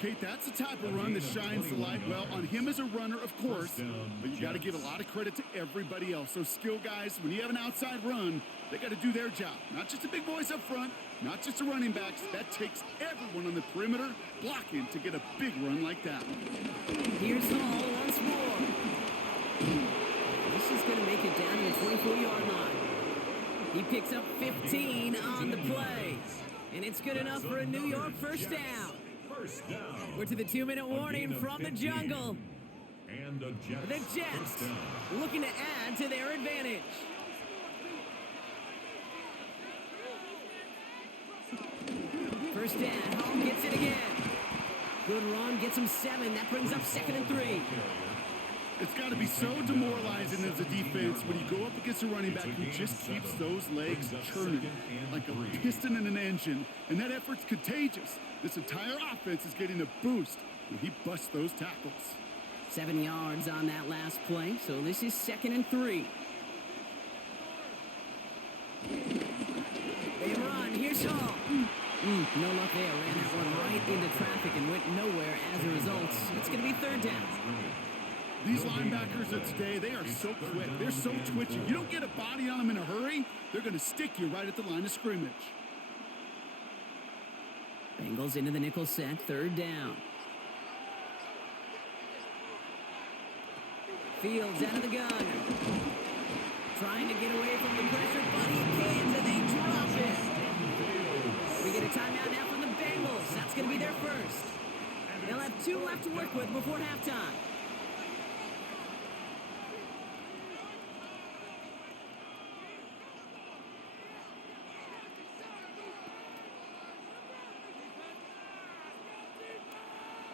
Kate, that's the type of run that shines the light well on him as a runner, of course, but you got to give a lot of credit to everybody else. Those skill guys, when you have an outside run, they got to do their job. Not just the big boys up front, not just the running backs. That takes everyone on the perimeter blocking to get a big run like that. Here's Hall once more. This is going to make it down to the 24-yard line. He picks up 15 on the play, and it's good enough for a New York 1st down. We're to the 2-minute warning from the jungle. And the Jets looking to add to their advantage. First down, Hall gets it again. Good run, gets him 7. That brings up 2nd and 3. It's got to be so demoralizing as a defense when you go up against a running back who just keeps those legs churning like a piston in an engine, and that effort's contagious. This entire offense is getting a boost when he busts those tackles. 7 yards on that last play, so this is 2nd and 3. They run, here's Hall. No luck there, ran that one right into traffic and went nowhere as a result. It's going to be 3rd down. These linebackers of today, they are so quick. They're so twitchy. You don't get a body on them in a hurry, they're going to stick you right at the line of scrimmage. Bengals into the nickel set, 3rd down. Fields out of the gun. Trying to get away from the pressure, but he can't, and they drop it. We get a timeout now from the Bengals. That's going to be their first. They'll have 2 left to work with before halftime.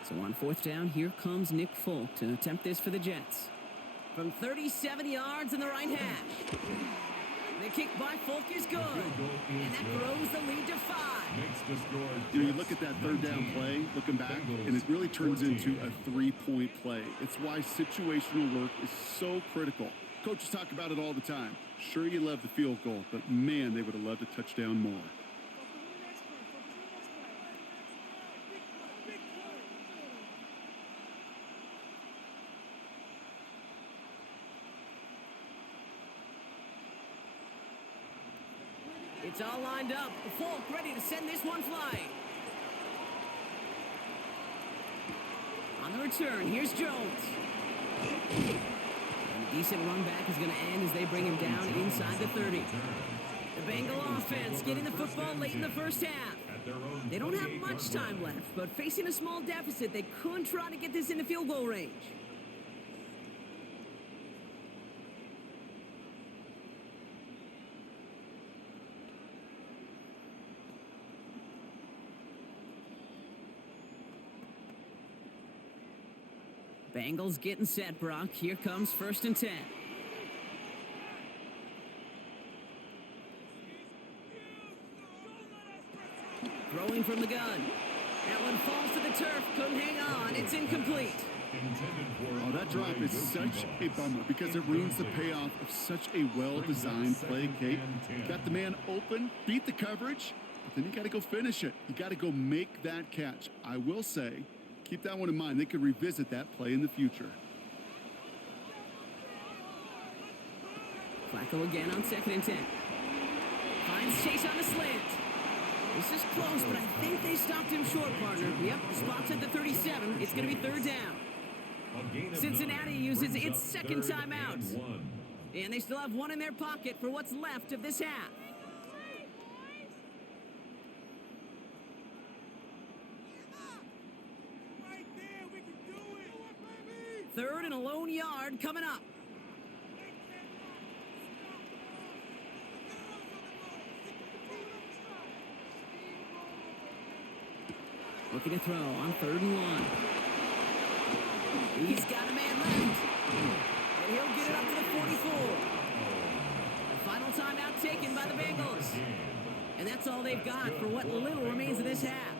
So on 4th down, here comes Nick Folk to attempt this for the Jets. From 37 yards in the right hash. The kick by Folk is good. And that grows the lead to 5. You look at that 3rd down play, looking back, and it really turns into a 3-point play. It's why situational work is so critical. Coaches talk about it all the time. Sure, you love the field goal, but man, they would have loved a touchdown more. It's all lined up. Folk ready to send this one flying. On the return, here's Jones. And a decent run back is going to end as they bring him down inside the 30. The Bengal offense getting the football late in the first half. They don't have much time left, but facing a small deficit, they could try to get this into field goal range. Bengals getting set, Brock. Here comes 1st and 10. Throwing from the gun. That one falls to the turf. Couldn't hang on. It's incomplete. Oh, that drop is such a bummer because it ruins the payoff of such a well-designed play, Kate. Got the man open, beat the coverage, but then you got to go finish it. You got to go make that catch. I will say, keep that one in mind. They could revisit that play in the future. Flacco again on 2nd and 10. Finds Chase on the slant. This is close, but I think they stopped him short, partner. Yep, spots at the 37. It's going to be 3rd down. Cincinnati uses its 2nd timeout. And they still have one in their pocket for what's left of this half. 3rd and a lone yard coming up. Looking to throw on 3rd and 1. He's got a man left. And he'll get it up to the 44. The final timeout taken by the Bengals. And that's all they've got for what little remains of this half.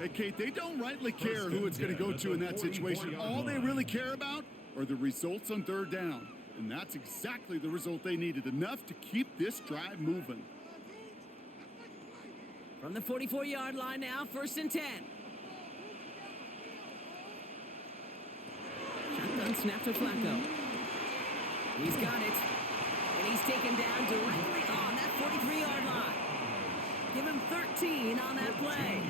Hey, Kate, they don't rightly care who it's going to go to in that situation. All they really care about are the results on 3rd down. And that's exactly the result they needed, enough to keep this drive moving. From the 44-yard line now, 1st and 10. Shotgun snap to Flacco. He's got it. And he's taken down directly on that 43-yard line. Give him 13 on that play.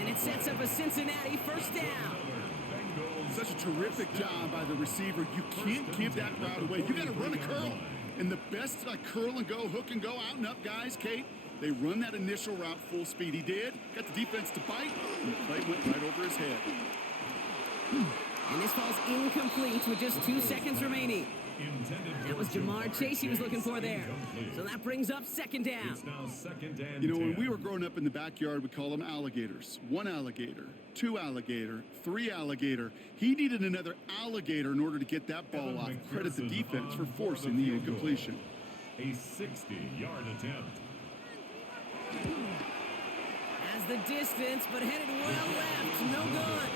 And it sets up a Cincinnati 1st down. Such a terrific job by the receiver. You can't give that route away. You got to run a curl. And the best curl and go, hook and go, out and up guys, Kate, they run that initial route full speed. He did. Got the defense to bite, and the play went right over his head. And this falls incomplete with just 2 seconds remaining. That was Jamar Chase he was looking for there. So that brings up 2nd down. You know, when we were growing up in the backyard, we call them alligators. 1 alligator, 2 alligator, 3 alligator. He needed another alligator in order to get that ball off. Credit the defense for forcing the incompletion. A 60-yard attempt. Has the distance, but headed well left. No good.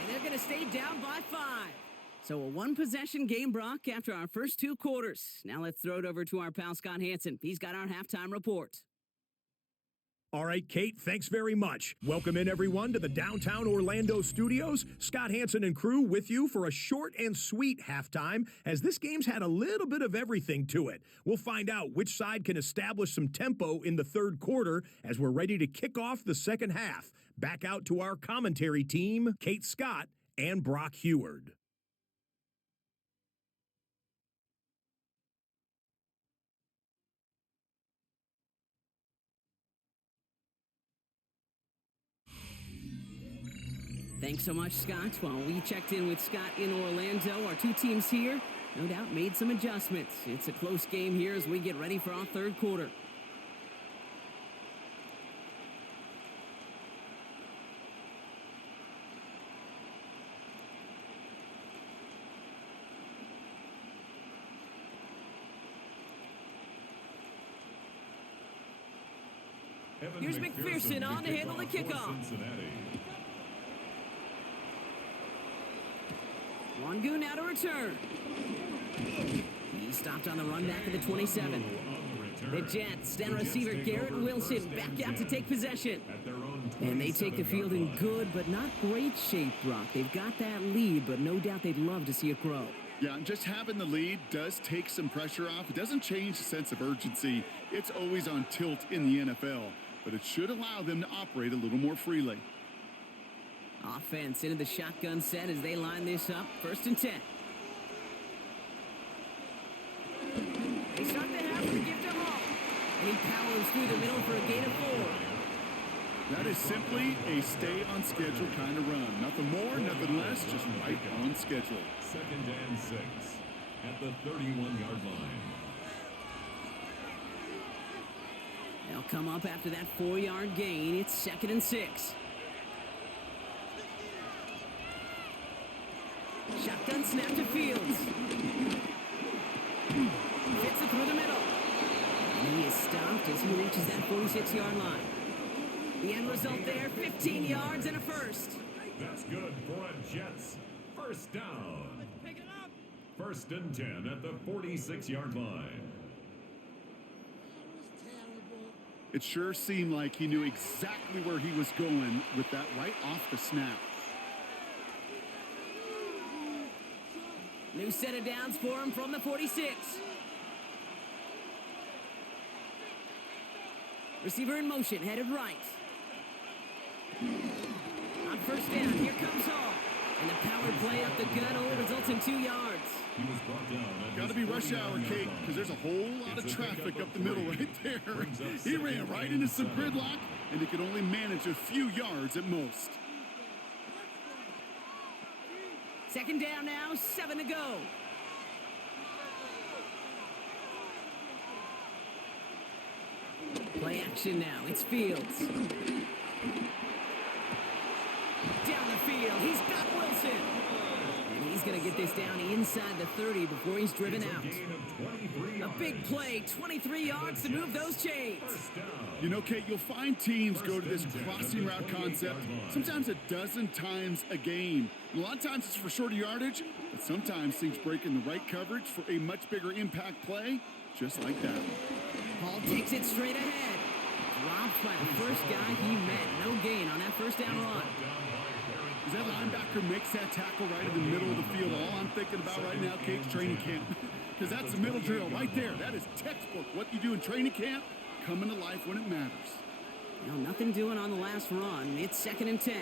And they're going to stay down by 5. So a 1-possession game, Brock, after our first 2 quarters. Now let's throw it over to our pal Scott Hansen. He's got our halftime report. All right, Kate, thanks very much. Welcome in, everyone, to the downtown Orlando studios. Scott Hansen and crew with you for a short and sweet halftime, as this game's had a little bit of everything to it. We'll find out which side can establish some tempo in the 3rd quarter as we're ready to kick off the 2nd half. Back out to our commentary team, Kate Scott and Brock Heward. Thanks so much, Scott. While we checked in with Scott in Orlando, our 2 teams here, no doubt, made some adjustments. It's a close game here as we get ready for our 3rd quarter. Here's McPherson on to handle the kickoff. Wangu now to return. He stopped on the run back at the 27. The Jets, then receiver Garrett Wilson back out to take possession. And they take the field in good but not great shape, Brock. They've got that lead, but no doubt they'd love to see it grow. Yeah, and just having the lead does take some pressure off. It doesn't change the sense of urgency. It's always on tilt in the NFL, but it should allow them to operate a little more freely. Offense into the shotgun set as they line this up. 1st and 10. They start the half with a gift to Hall. And he powers through the middle for a gain of 4. That is simply a stay on schedule kind of run. Nothing more, nothing less, just right on schedule. 2nd and 6 at the 31-yard line. They'll come up after that 4-yard gain. It's 2nd and 6. Shotgun snap to Fields. Fits it through the middle. And he is stopped as he reaches that 46-yard line. The end result there, 15 yards and a first. That's good for a Jets 1st down. 1st and 10 at the 46-yard line. It sure seemed like he knew exactly where he was going with that right off the snap. New set of downs for him from the 46. Receiver in motion, headed right. On 1st down, here comes Hall. And the power play up the gut only results in 2 yards. He was brought down. Got to be rush hour, Kate, because there's a whole lot of traffic up the middle right there. He ran right into some gridlock, and he could only manage a few yards at most. 2nd down now, 7 to go. Play action now, it's Fields. Down the field, he's got Wilson. And he's going to get this down inside the 30 before he's driven out. A big play, 23 yards to move those chains. You know, Kate, you'll find teams go to this crossing route concept sometimes a dozen times a game. And a lot of times it's for shorter yardage, but sometimes things break in the right coverage for a much bigger impact play, just like that. Hall takes it straight ahead. Dropped by the first guy he met. No gain on that 1st down run. As that linebacker makes that tackle right in the middle of the field, all I'm thinking about right now, Kate's training camp. Because that's the middle drill right there. That is textbook. What you do in training camp, coming to life when it matters. Well, nothing doing on the last run. It's 2nd and 10.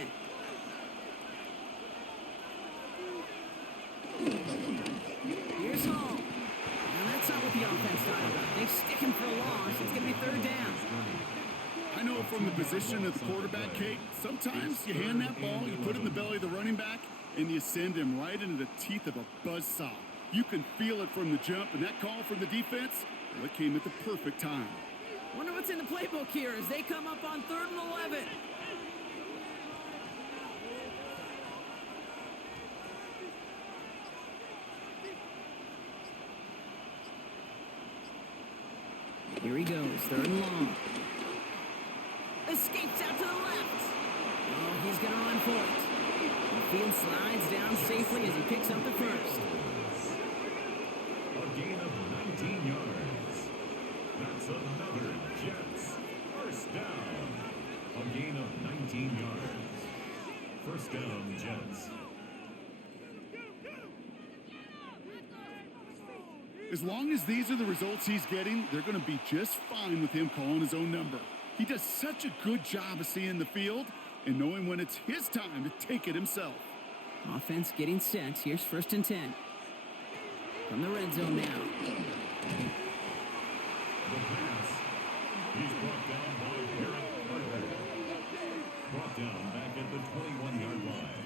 Here's Hall. Now that's not what the offense dialed up. They stick him for a loss. It's going to be 3rd down. I know from the position of the quarterback, Kate, sometimes you hand that ball, you put it in the belly of the running back, and you send him right into the teeth of a buzzsaw. You can feel it from the jump, and that call from the defense, well, it came at the perfect time. Wonder what's in the playbook here as they come up on 3rd and 11. Here he goes, 3rd and long. Escapes out to the left. Oh, he's going to run for it. The field slides down safely as he picks up the first. A gain of 19 yards. That's another Jets 1st down. A gain of 19 yards. 1st down, Jets. As long as these are the results he's getting, they're going to be just fine with him calling his own number. He does such a good job of seeing the field and knowing when it's his time to take it himself. Offense getting set. Here's 1st and 10. From the red zone now. The pass. He's brought down by Eric Carter. Brought down back at the 21-yard line.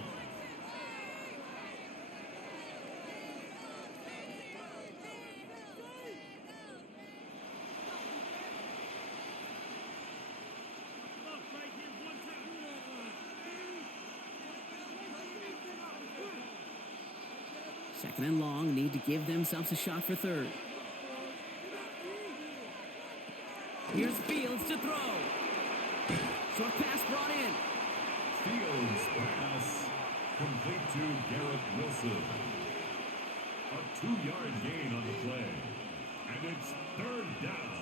Second and long, need to give themselves a shot for 3rd. Here's Fields to throw. Short pass brought in. Fields pass complete to Garrett Wilson. A 2-yard gain on the play. And it's 3rd down.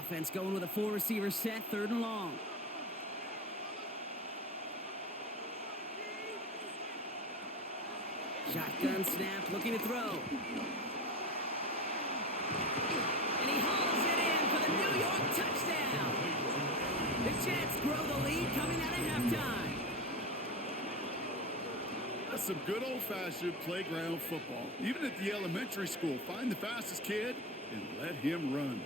Offense going with a 4-receiver set, 3rd and long. Shotgun snap, looking to throw. And he hauls it in for the New York touchdown. Jets grow the lead coming out of halftime. That's some good old-fashioned playground football. Even at the elementary school, find the fastest kid and let him run.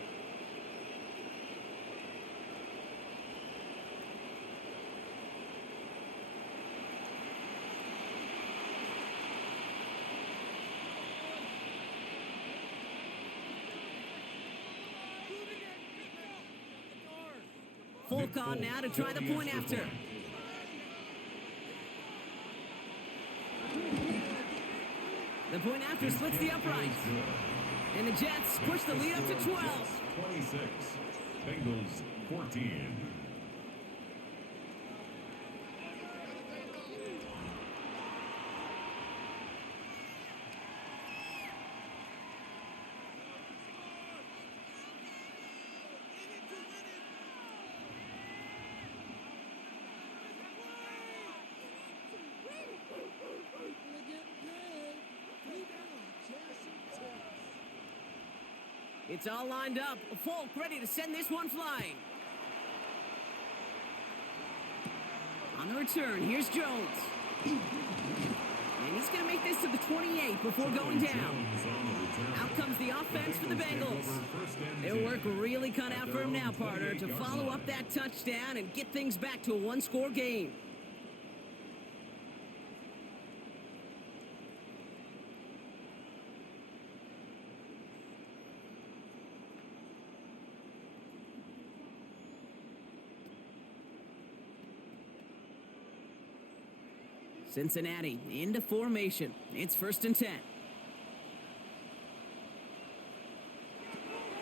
Folk on now to try the point after. The point after splits the uprights. And the Jets push the lead up to 12. 26. Bengals 14. It's all lined up. Folk ready to send this one flying. On the return, here's Jones. And he's going to make this to the 28 before going down. Out comes the offense for the Bengals. Their work really cut out for him now, partner, to follow up that touchdown and get things back to a one-score game. Cincinnati into formation. It's 1st and 10.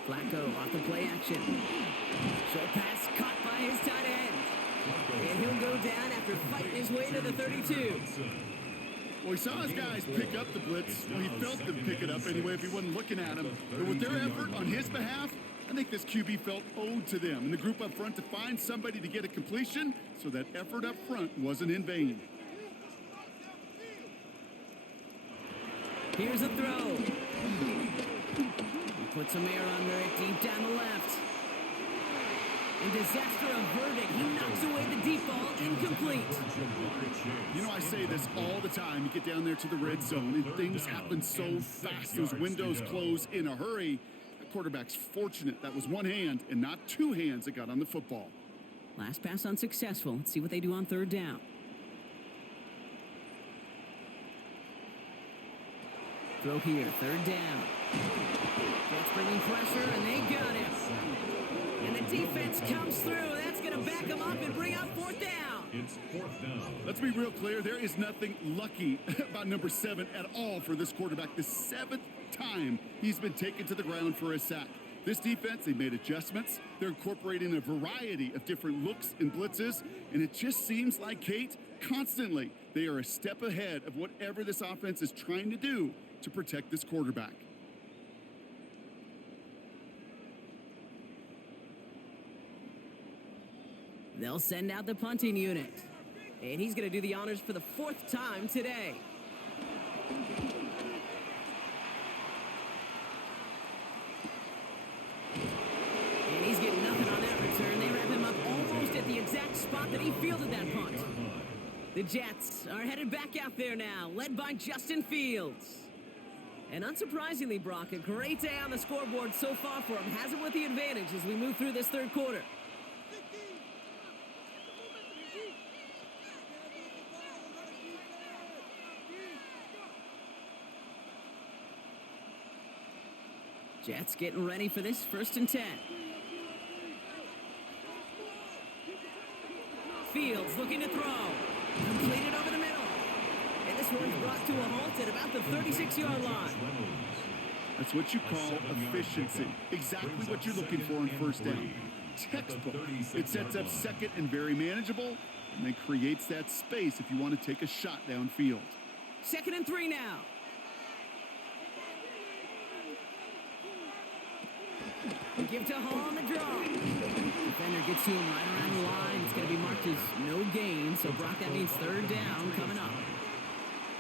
Flacco off the play action. Short pass caught by his tight end. And he'll go down after fighting his way to the 32. Well, he saw his guys pick up the blitz. Well, he felt them pick it up anyway if he wasn't looking at him. But with their effort on his behalf, I think this QB felt owed to them and the group up front to find somebody to get a completion so that effort up front wasn't in vain. Here's a throw. He puts some air under it deep down the left. And disaster averted. He knocks away the deep ball, incomplete. You know, I say this all the time. You get down there to the red zone, and things happen so fast. Those windows close in a hurry. The quarterback's fortunate. That was one hand and not two hands that got on the football. Last pass unsuccessful. Let's see what they do on 3rd down. Throw here, 3rd down. Jets bringing pressure, and they got him. And the defense comes through. That's going to back him up and bring up 4th down. It's 4th down. Let's be real clear. There is nothing lucky about number 7 at all for this quarterback. The 7th time he's been taken to the ground for a sack. This defense, they made adjustments. They're incorporating a variety of different looks and blitzes, and it just seems like, Kate, constantly they are a step ahead of whatever this offense is trying to do to protect this quarterback. They'll send out the punting unit. And he's going to do the honors for the 4th time today. And he's getting nothing on that return. They wrap him up almost at the exact spot that he fielded that punt. The Jets are headed back out there now, led by Justin Fields. And unsurprisingly, Brock, a great day on the scoreboard so far for him. Has him with the advantage as we move through this 3rd quarter. Jets getting ready for this 1st and 10. Fields looking to throw. Completed over the middle. And this one's brought to a halt at about the 36-yard line. That's what you call efficiency. Exactly what you're looking for on 1st down. Textbook. It sets up 2nd and very manageable, and then creates that space if you want to take a shot downfield. 2nd and 3 now. Give to Hall on the draw. Defender gets to him right around the line. It's going to be marked as no gain. So, Brock, that means 3rd down coming up.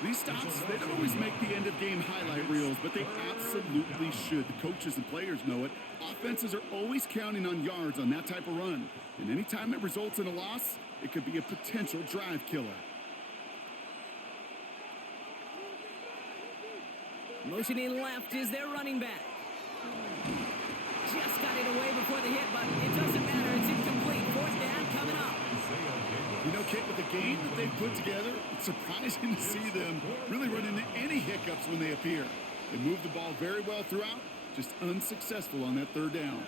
These stops, they don't always make the end-of-game highlight reels, but they absolutely should. The coaches and players know it. Offenses are always counting on yards on that type of run. And anytime it results in a loss, it could be a potential drive killer. Motioning left is their running back. Just got it away before the hit, but it doesn't matter. It's incomplete. Fourth down coming up. You know, Kate, with the game that they've put together, it's surprising to see them really run into any hiccups when they appear. They move the ball very well throughout, just unsuccessful on that third down.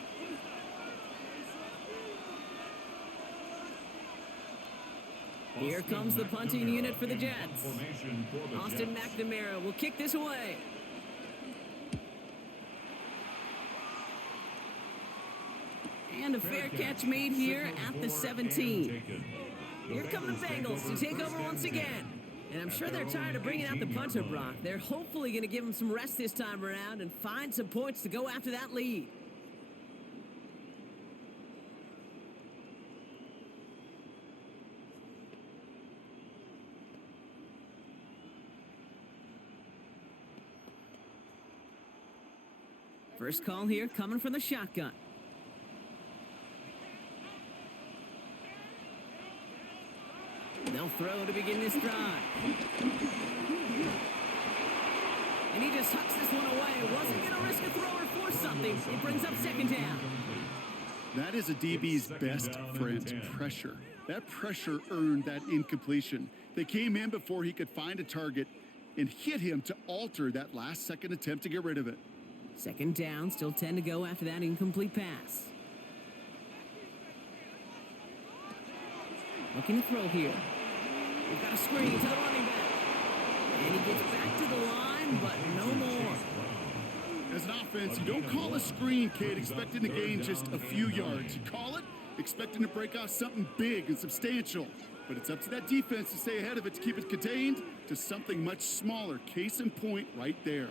Here comes the punting unit for the Jets. Austin McNamara will kick this away. And a fair catch made here at the 17. Here come the Bengals to take over once again. And I'm sure they're tired of bringing out the punter, Brock. They're hopefully going to give them some rest this time around and find some points to go after that lead. First call here coming from the shotgun. They'll throw to begin this drive. And he just hucks this one away. Wasn't going to risk a throw or force something. It brings up second down. That is a DB's best friend, pressure. That pressure earned that incompletion. They came in before he could find a target and hit him to alter that last-second attempt to get rid of it. Second down, still 10 to go after that incomplete pass. Looking to throw here. We've got a screen to the running back. And he gets back to the line, but no more. As an offense, you don't call a screen, kid, expecting to gain just a few yards. You call it expecting to break off something big and substantial. But it's up to that defense to stay ahead of it to keep it contained to something much smaller. Case in point right there.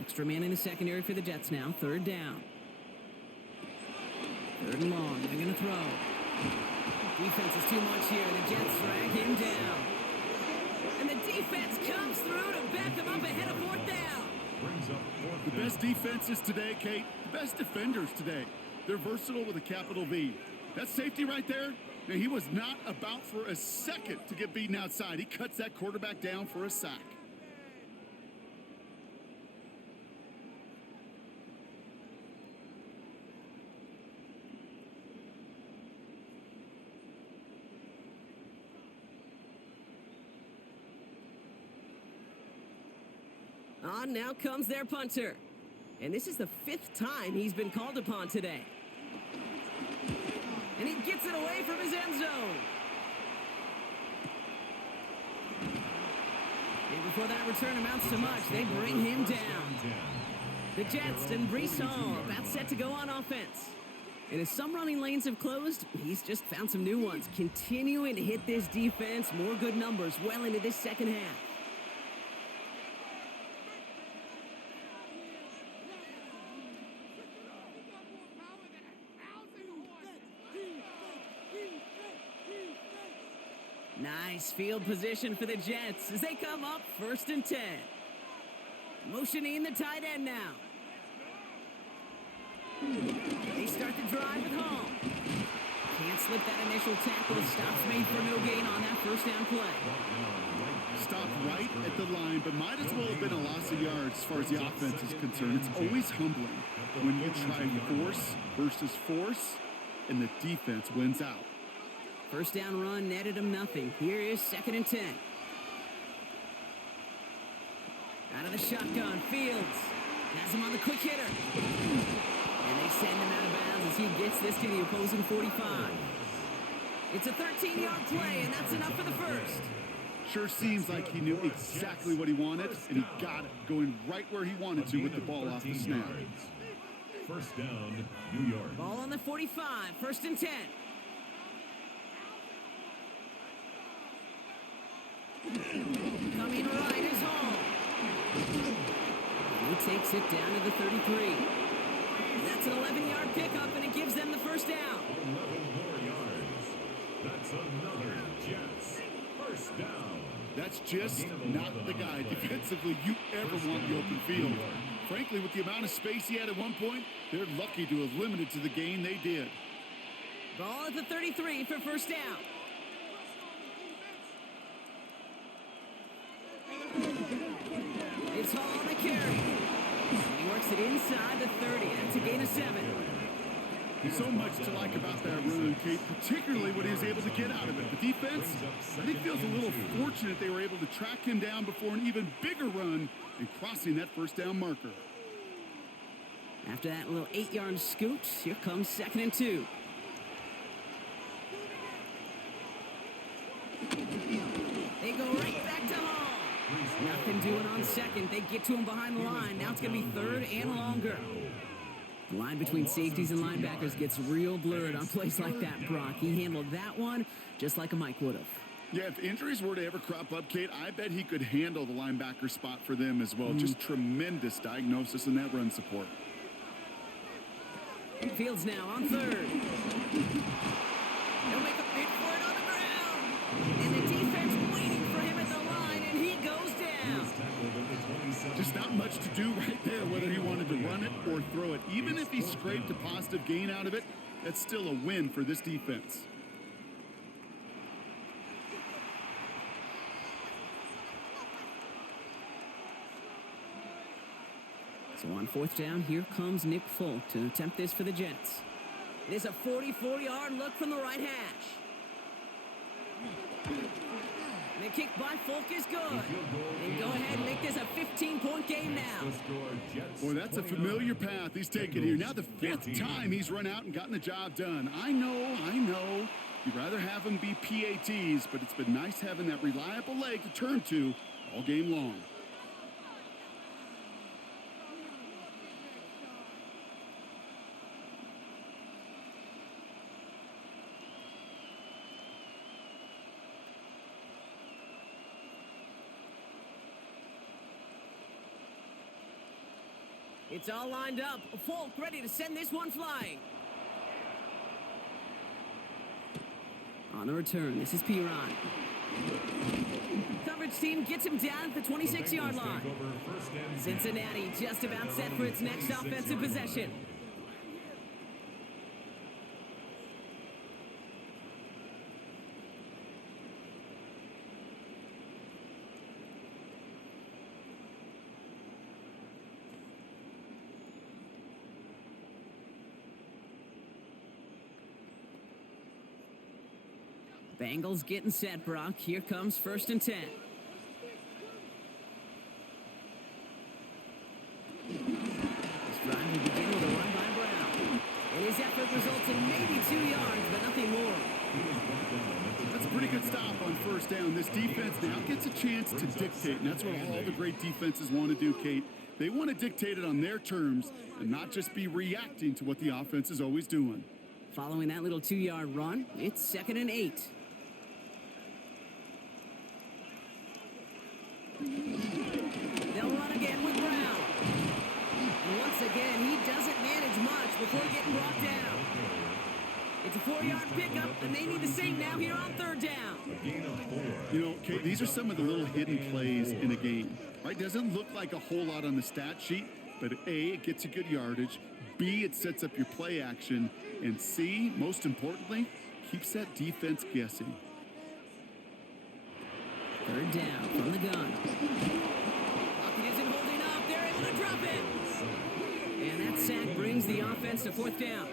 Extra man in the secondary for the Jets now. Third down. Third and long. They're going to throw. Defense is too much here. The Jets drag him down. And the defense comes through to back them up ahead of fourth down. The best defenses today, Kate, the best defenders today, they're versatile with a capital V. That safety right there, man, he was not about for a second to get beaten outside. He cuts that quarterback down for a sack. On now comes their punter. And this is the 5th time he's been called upon today. And he gets it away from his end zone. And before that return amounts to much, they bring him down. The Jets and Breece Hall about set to go on offense. And as some running lanes have closed, he's just found some new ones. Continuing to hit this defense, more good numbers well into this second half. Nice field position for the Jets as they come up 1st and 10. Motioning the tight end now. They start the drive with Hall. Can't slip that initial tackle. Stops made for no gain on that first down play. Stop right at the line, but might as well have been a loss of yards as far as the offense is concerned. It's always humbling when you try force versus force and the defense wins out. First down run netted him nothing. Here is 2nd and 10. Out of the shotgun, Fields has him on the quick hitter. And they send him out of bounds as he gets this to the opposing 45. It's a 13-yard play, and that's enough for the first. Sure seems like he knew exactly what he wanted, and he got it, going right where he wanted to with the ball off the snap. First down, New York. Ball on the 45, 1st and 10. Coming right is Hall. He takes it down to the 33. That's an 11-yard pickup, and it gives them the first down. 11 more yards. That's another Jets First down. That's just not the guy defensively you ever want in the open field. Frankly, with the amount of space he had at one point, they're lucky to have limited to the gain they did. Ball at the 33 for first down. It's Hall on the carry. And he works it inside the 30. That's a gain of 7. So much to like about that run, Kate, particularly what he was able to get out of it. The defense, I think, feels a little fortunate they were able to track him down before an even bigger run and crossing that first down marker. After that little 8-yard scoot, here comes 2nd and 2. They go right back to Hall. Nothing doing on 2nd. They get to him behind the line. Now it's going to be 3rd and longer. The line between safeties and linebackers gets real blurred on plays like that, Brock. He handled that one just like a Mike would have. Yeah, if injuries were to ever crop up, Kate, I bet he could handle the linebacker spot for them as well. Just tremendous diagnosis in that run support. Fields now on 3rd. He'll make a big for it on the ground. And the defense waiting for him at the line, and he goes down. Just not much to do right there, whether he wanted to run it or throw it. Even if he scraped a positive gain out of it, that's still a win for this defense. So on 4th down, here comes Nick Folk to attempt this for the Jets. It is a 44-yard look from the right hash. And the kick by Folk is good. And go ahead and make this a 15-point game now. Boy, that's a familiar path he's taken here. Now the 5th time he's run out and gotten the job done. I know. You'd rather have him be PATs, but it's been nice having that reliable leg to turn to all game long. It's all lined up. Folk ready to send this one flying. On the return, this is Piron. Coverage team gets him down at the 26-yard line. Cincinnati just about set for its next offensive possession. Bengals getting set, Brock. Here comes 1st and 10. This drive will begin with a run by Brown. And his effort results in maybe 2 yards, but nothing more. That's a pretty good stop on 1st down. This defense now gets a chance to dictate, and that's what all the great defenses want to do, Kate. They want to dictate it on their terms and not just be reacting to what the offense is always doing. Following that little 2-yard run, it's 2nd and 8. They'll run again with Brown. And once again, he doesn't manage much before getting brought down. It's a 4-yard pickup, and they need the same now here on 3rd down. You know, Kate, these are some of the little hidden plays in a game, right? Doesn't look like a whole lot on the stat sheet, but A, it gets you good yardage. B, it sets up your play action. And C, most importantly, keeps that defense guessing. 3rd down from the gun. Pocket isn't holding up. They're able to drop it. And that sack brings the offense to 4th down.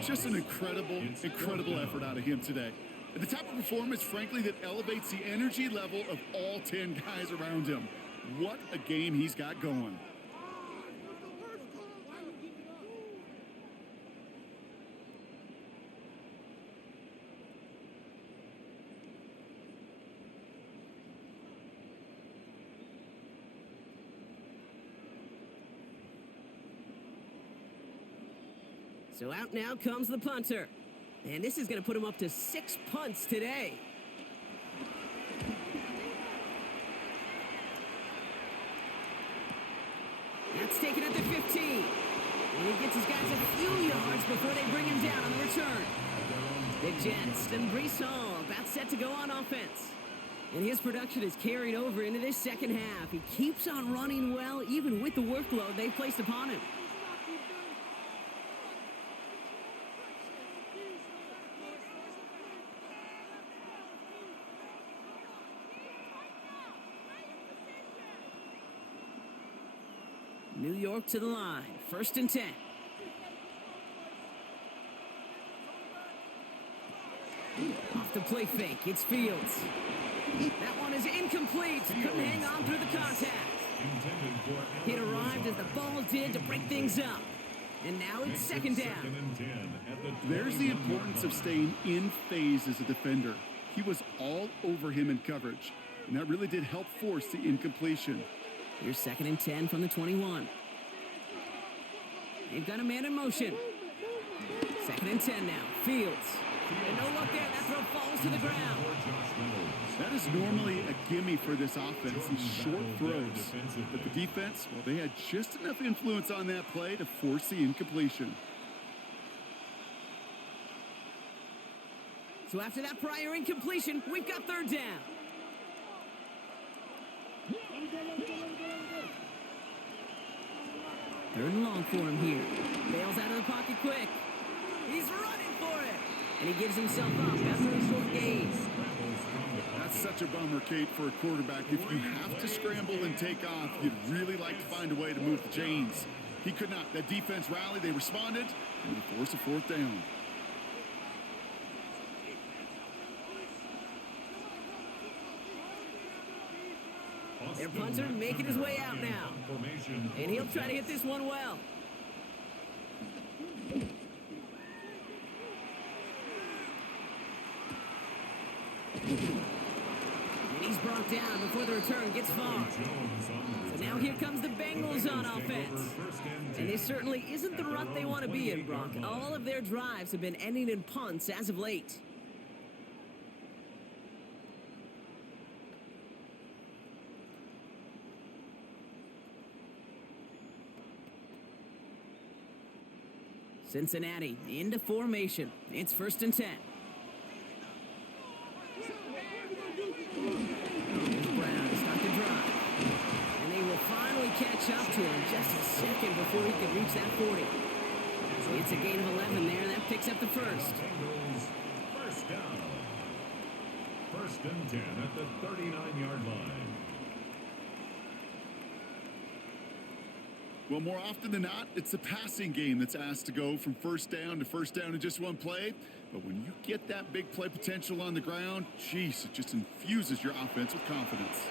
Just an incredible effort out of him today. At the type of performance, frankly, that elevates the energy level of all 10 guys around him. What a game he's got going. So out now comes the punter. And this is going to put him up to 6 punts today. That's taken at the 15. And he gets his guys a few yards before they bring him down on the return. The Jets and Breece Hall about set to go on offense. And his production is carried over into this second half. He keeps on running well, even with the workload they've placed upon him. New York to the line. 1st and 10. Off the play fake. It's Fields. That one is incomplete. Couldn't hang on through the contact. It arrived as the ball did to break things up. And now it's 2nd down. There's the importance of staying in phase as a defender. He was all over him in coverage, and that really did help force the incompletion. Here's 2nd and 10 from the 21. They've got a man in motion. 2nd and 10 now. Fields. And no look there. That throw falls to the ground. That is normally a gimme for this offense, these short throws. But the defense, well, they had just enough influence on that play to force the incompletion. So after that prior incompletion, we've got 3rd down. Third and long for him here. Bails out of the pocket quick. He's running for it. And he gives himself up after a short gain. That's such a bummer, Kate, for a quarterback. If you have to scramble and take off, you'd really like to find a way to move the chains. He could not. That defense rallied, they responded, and they forced a 4th down. Their punter making his way out now. And he'll try to hit this one well. And he's brought down before the return gets far. So now here comes the Bengals on offense. And this certainly isn't the rut they want to be in, Brock. All of their drives have been ending in punts as of late. Cincinnati into formation. It's 1st and 10. Here's Brown to start the drive. And they will finally catch up to him just a second before he can reach that 40. So it's a gain of 11 there. That picks up the first. First down. 1st and 10 at the 39-yard line. Well, more often than not, it's the passing game that's asked to go from 1st down to 1st down in just one play. But when you get that big play potential on the ground, geez, it just infuses your offense with confidence.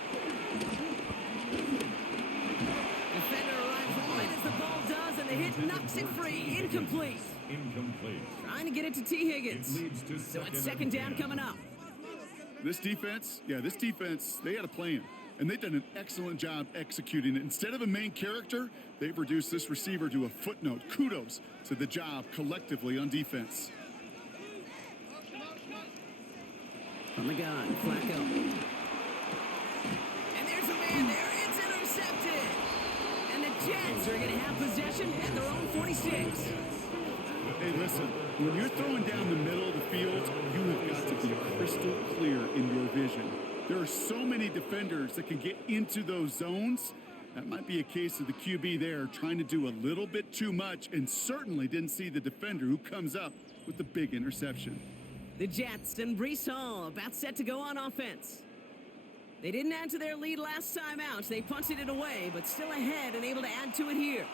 Defender arrives right as the ball does, and the hit knocks it free. Incomplete. Trying to get it to T. Higgins. So it's 2nd down coming up. This defense, they had a plan. And they've done an excellent job executing it. Instead of a main character, they've reduced this receiver to a footnote. Kudos to the job collectively on defense. From the gun, Flacco. And there's a man there. It's intercepted. And the Jets are going to have possession at their own 46. Hey, listen, when you're throwing down the middle of the field, you have got to be crystal clear in your vision. There are so many defenders that can get into those zones. That might be a case of the QB there trying to do a little bit too much and certainly didn't see the defender who comes up with the big interception. The Jets and Breece Hall about set to go on offense. They didn't add to their lead last time out. They punted it away, but still ahead and able to add to it here.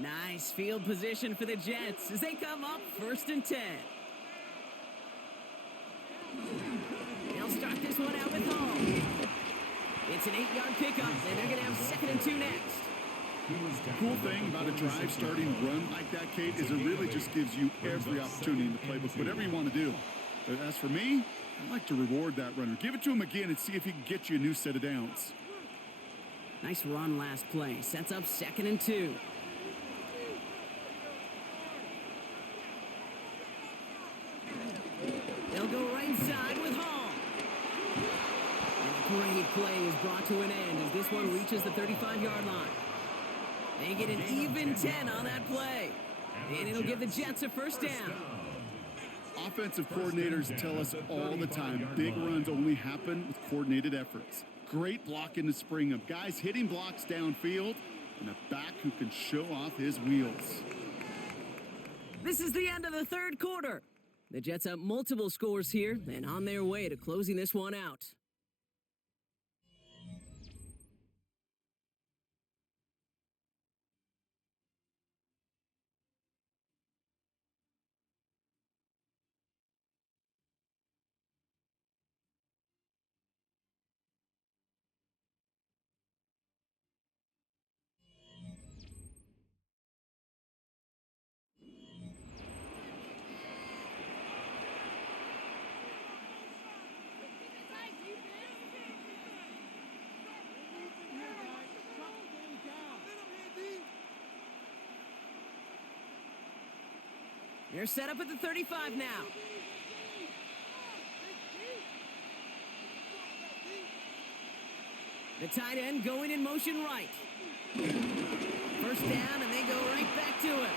Nice field position for the Jets as they come up 1st and 10. They'll start this one out with Hall. It's an 8-yard pickup, and they're going to have 2nd and 2 next. The cool thing about a drive starting run like that, Kate, is it really just gives you every opportunity in the playbook, whatever you want to do. But as for me, I like to reward that runner. Give it to him again and see if he can get you a new set of downs. Nice run last play. Sets up 2nd and 2. They'll go right side with Hall. And a great Big play is brought to an end as this one reaches the 35-yard line. They get an even 10 on that play. And it'll give the Jets a first down. Offensive coordinators tell us all the time, big runs only happen with coordinated efforts. Great block in the spring of guys hitting blocks downfield and a back who can show off his wheels. This is the end of the third quarter. The Jets have multiple scores here and on their way to closing this one out. They're set up at the 35 now. The tight end going in motion right. First down, and they go right back to it.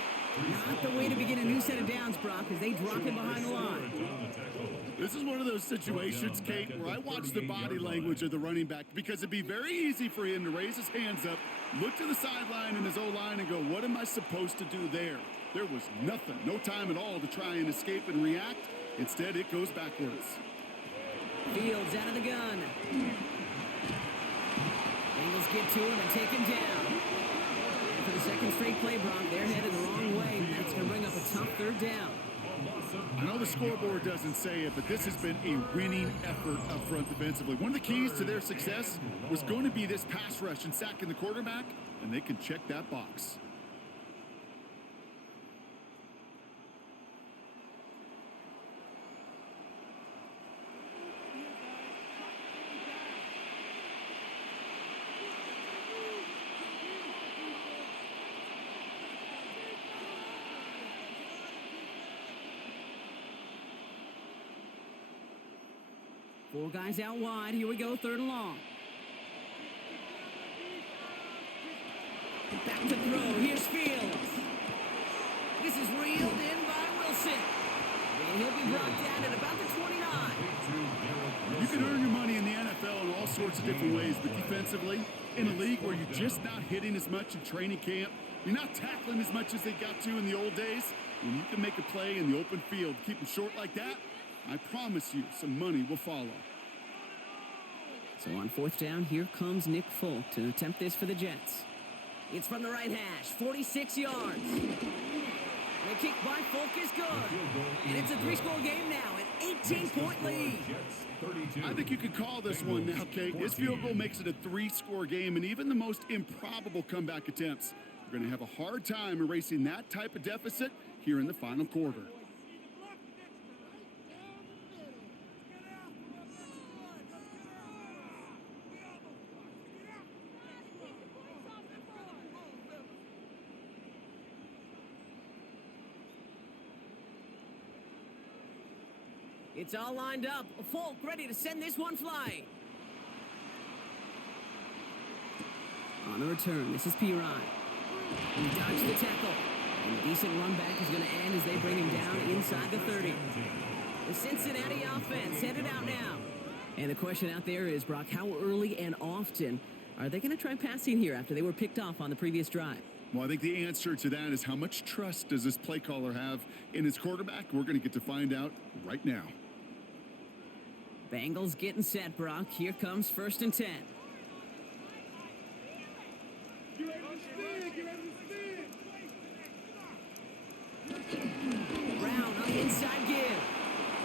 Not the way to begin a new set of downs, Brock, as they drop him behind the line. This is one of those situations, Kate, where I watch the body language of the running back because it'd be very easy for him to raise his hands up, look to the sideline and his O-line and go, what am I supposed to do there? There was nothing, no time at all to try and escape and react. Instead, it goes backwards. Fields out of the gun. Bengals get to him and take him down. And for the second straight play, Brock, they're headed the wrong way. That's going to bring up a tough third down. I know the scoreboard doesn't say it, but this has been a winning effort up front defensively. One of the keys to their success was going to be this pass rush and sacking the quarterback, and they can check that box. Four guys out wide. Here we go, third and long. Back to throw. Here's Fields. This is reeled in by Wilson. And he'll be brought down at about the 29. You can earn your money in the NFL in all sorts of different ways, but defensively, in a league where you're just not hitting as much in training camp, you're not tackling as much as they got to in the old days, when you can make a play in the open field, keep them short like that, I promise you some money will follow. So on fourth down, here comes Nick Folk to attempt this for the Jets. It's from the right hash, 46 yards. The kick by Folk is good. And it's a three-score game now, an 18-point lead. I think you could call this one now, Kate. This field goal makes it a three-score game, and even the most improbable comeback attempts are going to have a hard time erasing that type of deficit here in the final quarter. It's all lined up. Folk ready to send this one flying. On the return, this is Pirine. He dodged the tackle. And a decent run back is going to end as they bring him down inside the 30. The Cincinnati offense headed out now. And the question out there is, Brock, how early and often are they going to try passing here after they were picked off on the previous drive? Well, I think the answer to that is how much trust does this play caller have in his quarterback? We're going to get to find out right now. Bengals getting set, Brock. Here comes first and 10. Brown on the inside give.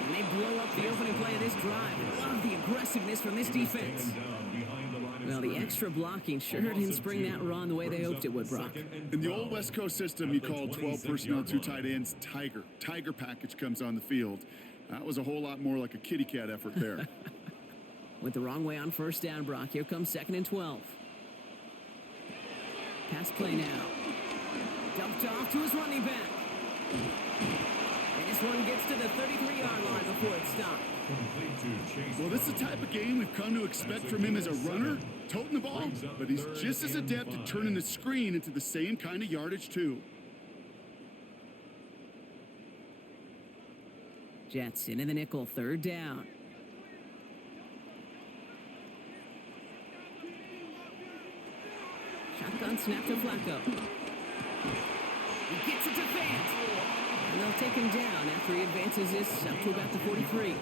And they blow up the opening play of this drive. Love the aggressiveness from this defense. Well, the extra blocking sure didn't spring that run the way they hoped it would, Brock. In the old West Coast system, you call 12 personnel, 2 tight ends, Tiger. Tiger package comes on the field. That was a whole lot more like a kitty cat effort there. Went the wrong way on first down, Brock. Here comes second and 12. Pass play now. Dumped off to his running back. And this one gets to the 33-yard line before it's stopped. Complete to Chase. Well, this is the type of game we've come to expect from him as a runner, toting the ball, but he's just as adept at turning the screen into the same kind of yardage, too. Jets into the nickel, 3rd down. Shotgun snap to Flacco. He gets it to Fant. And they'll take him down after he advances this up to about the 43.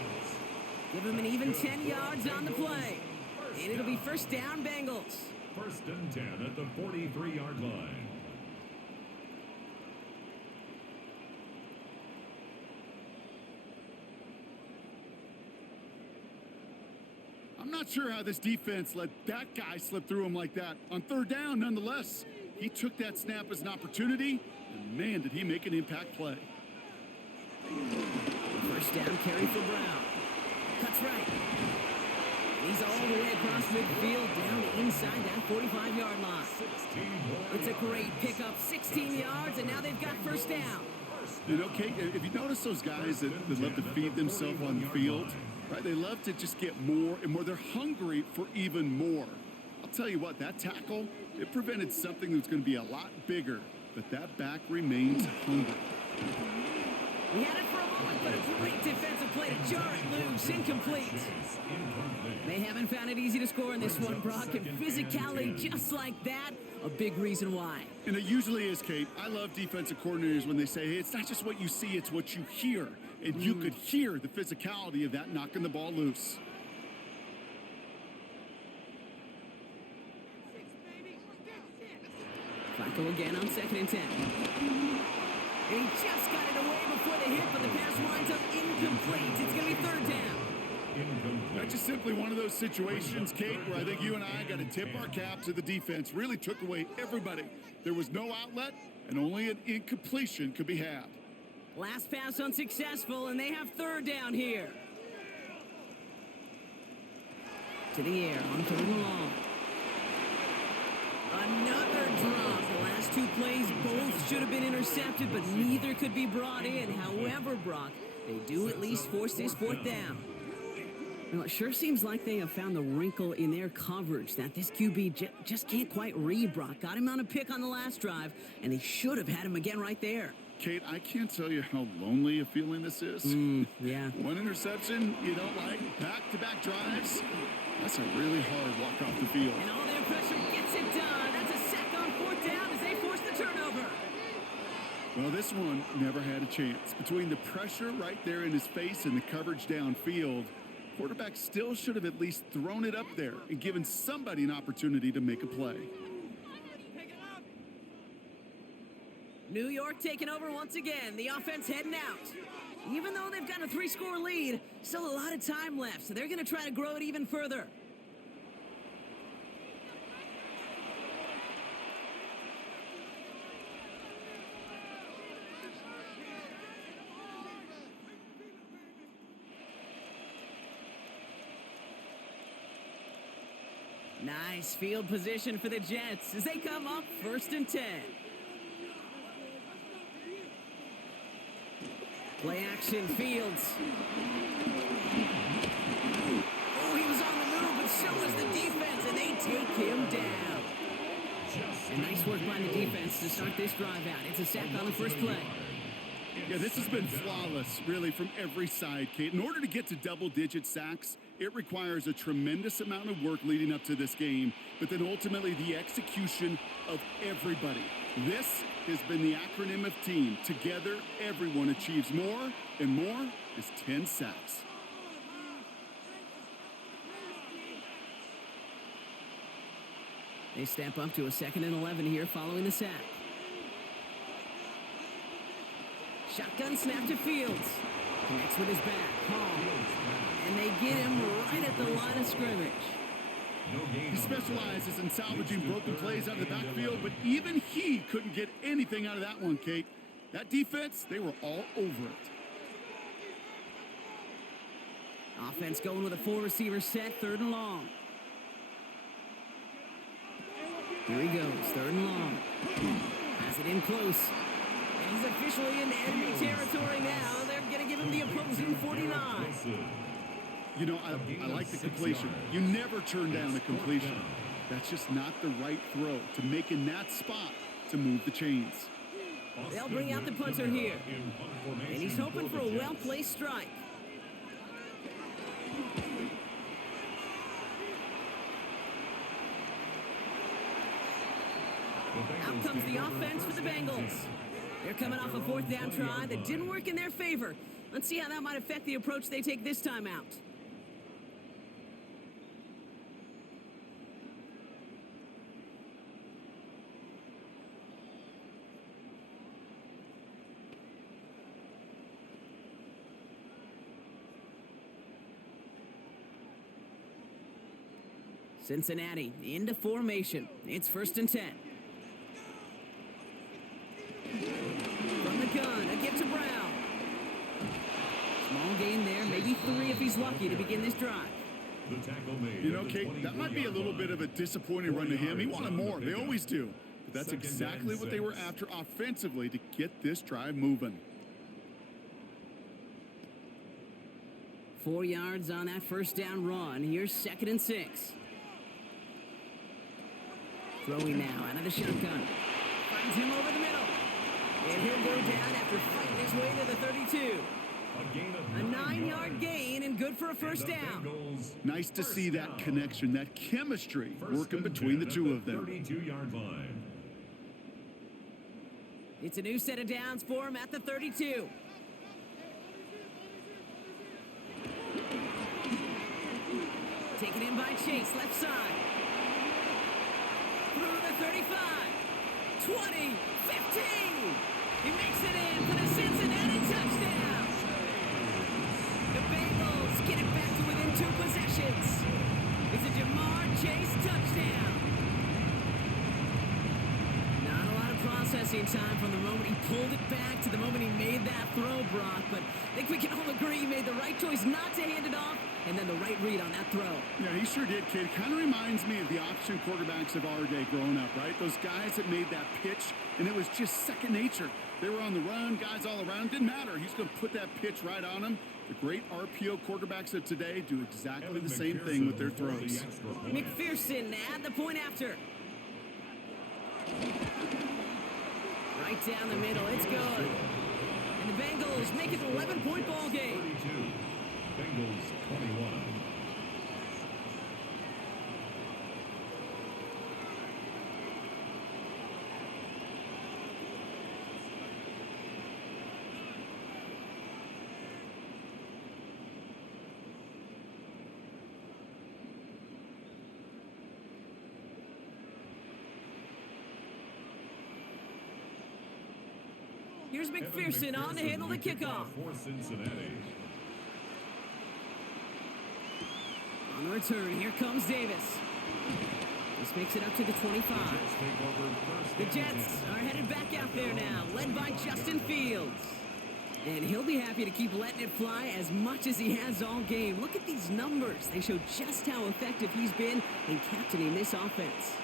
Give him an even 10 yards on the play. And it'll be 1st down, Bengals. 1st and 10 at the 43-yard line. I'm not sure how this defense let that guy slip through him like that. On 3rd down, nonetheless, he took that snap as an opportunity, and man, did he make an impact play. 1st down carry for Brown. Cuts right. He's all the way across midfield, down inside that 45-yard line. It's a great pickup, 16 yards, and now they've got 1st down. You know, Kate, if you notice those guys that love to feed themselves on the field, right? They love to just get more and more. They're hungry for even more. I'll tell you what, that tackle, it prevented something that's going to be a lot bigger, but that back remains hungry. We had it for a moment, but a great defensive play to jar it loose, incomplete. They haven't found it easy to score in this one, Brock, and physicality just like that, a big reason why. And it usually is, Kate. I love defensive coordinators when they say, hey, it's not just what you see, it's what you hear. And you could hear the physicality of that knocking the ball loose. Flacco again on 2nd and 10. And he just got it away before the hit, but the pass winds up incomplete. It's going to be 3rd down. That's just simply one of those situations, Kate, where I think you and I got to tip our cap to the defense. Really took away everybody. There was no outlet, and only an incompletion could be had. Last pass unsuccessful, and they have 3rd down here. To the air on 3rd and long. Another drop. The last 2 plays both should have been intercepted, but neither could be brought in. However, Brock, they do at least force this 4th down. Well, it sure seems like they have found the wrinkle in their coverage that this QB just can't quite read, Brock. Got him on a pick on the last drive, and they should have had him again right there. Kate, I can't tell you how lonely a feeling this is. Yeah. One interception you don't like, back-to-back drives. That's a really hard walk off the field. And all their pressure gets it done. That's a sack on 4th down as they force the turnover. Well, this one never had a chance. Between the pressure right there in his face and the coverage downfield, quarterback still should have at least thrown it up there and given somebody an opportunity to make a play. New York taking over once again. The offense heading out. Even though they've got a 3-score lead, still a lot of time left, so they're going to try to grow it even further. Nice field position for the Jets as they come up 1st and 10. Play action, Fields. Oh, he was on the move, but so was the defense, and they take him down. And nice work by the defense to start this drive out. It's a sack on the 1st play. Yeah, this has been flawless, really, from every side, Kate. In order to get to double-digit sacks, it requires a tremendous amount of work leading up to this game, but then ultimately the execution of everybody. This has been the acronym of team. Together, everyone achieves more, and more is 10 sacks. They step up to a 2nd and 11 here following the sack. Shotgun snap to Fields. Connects with his back. Hall. And they get him right at the line of scrimmage. He specializes in salvaging broken plays out of the backfield, but even he couldn't get anything out of that one, Kate. That defense, they were all over it. Offense going with a 4-receiver set, 3rd and long. Here he goes, 3rd and long. Has it in close. And he's officially in enemy territory now. They're going to give him the opposing 49. You know, I like the completion. You never turn down a completion. That's just not the right throw to make in that spot to move the chains. They'll bring out the punter here. And he's hoping for a well-placed strike. Out comes the offense for the Bengals. They're coming off a fourth down try that didn't work in their favor. Let's see how that might affect the approach they take this time out. Cincinnati into formation. It's 1st and 10. From the gun, a give to Brown. Small gain there, maybe 3 if he's lucky to begin this drive. The tackle made. You know, Kate, that might be a little bit of a disappointing run to him. He wanted more. They always do. But that's exactly what they were after offensively to get this drive moving. 4 yards on that first down run. Here's 2nd and 6. Throwing now out of the shotgun. Finds him over the middle. And he'll go down after fighting his way to the 32. A 9-yard gain and good for a first down. Nice to see that connection, that chemistry working between the two of them. 32-yard line. It's a new set of downs for him at the 32. Taken in by Chase, left side. Through the 35, 20, 15. He makes it in for the Cincinnati touchdown. The Bengals get it back to within 2 possessions. It's a Jamar Chase touchdown. Not a lot of processing time from the moment he pulled it back to the moment he made that throw, Brock. But I think we can all agree he made the right choice not to hand it off, and then the right read on that throw. Yeah, he sure did, kid. Kind of reminds me of the option quarterbacks of our day growing up, right? Those guys that made that pitch, and it was just second nature. They were on the run, guys all around. Didn't matter. He's going to put that pitch right on him. The great RPO quarterbacks of today do exactly the same thing with their throws. McPherson at the point after. Right down the middle. It's good. And the Bengals make it an 11-point ball game. 32. Bengals 21. Here's McPherson on to handle the kickoff. For Cincinnati. On the return, here comes Davis. This makes it up to the 25. The Jets are headed back out there now, led by Justin Fields. And he'll be happy to keep letting it fly as much as he has all game. Look at these numbers. They show just how effective he's been in captaining this offense.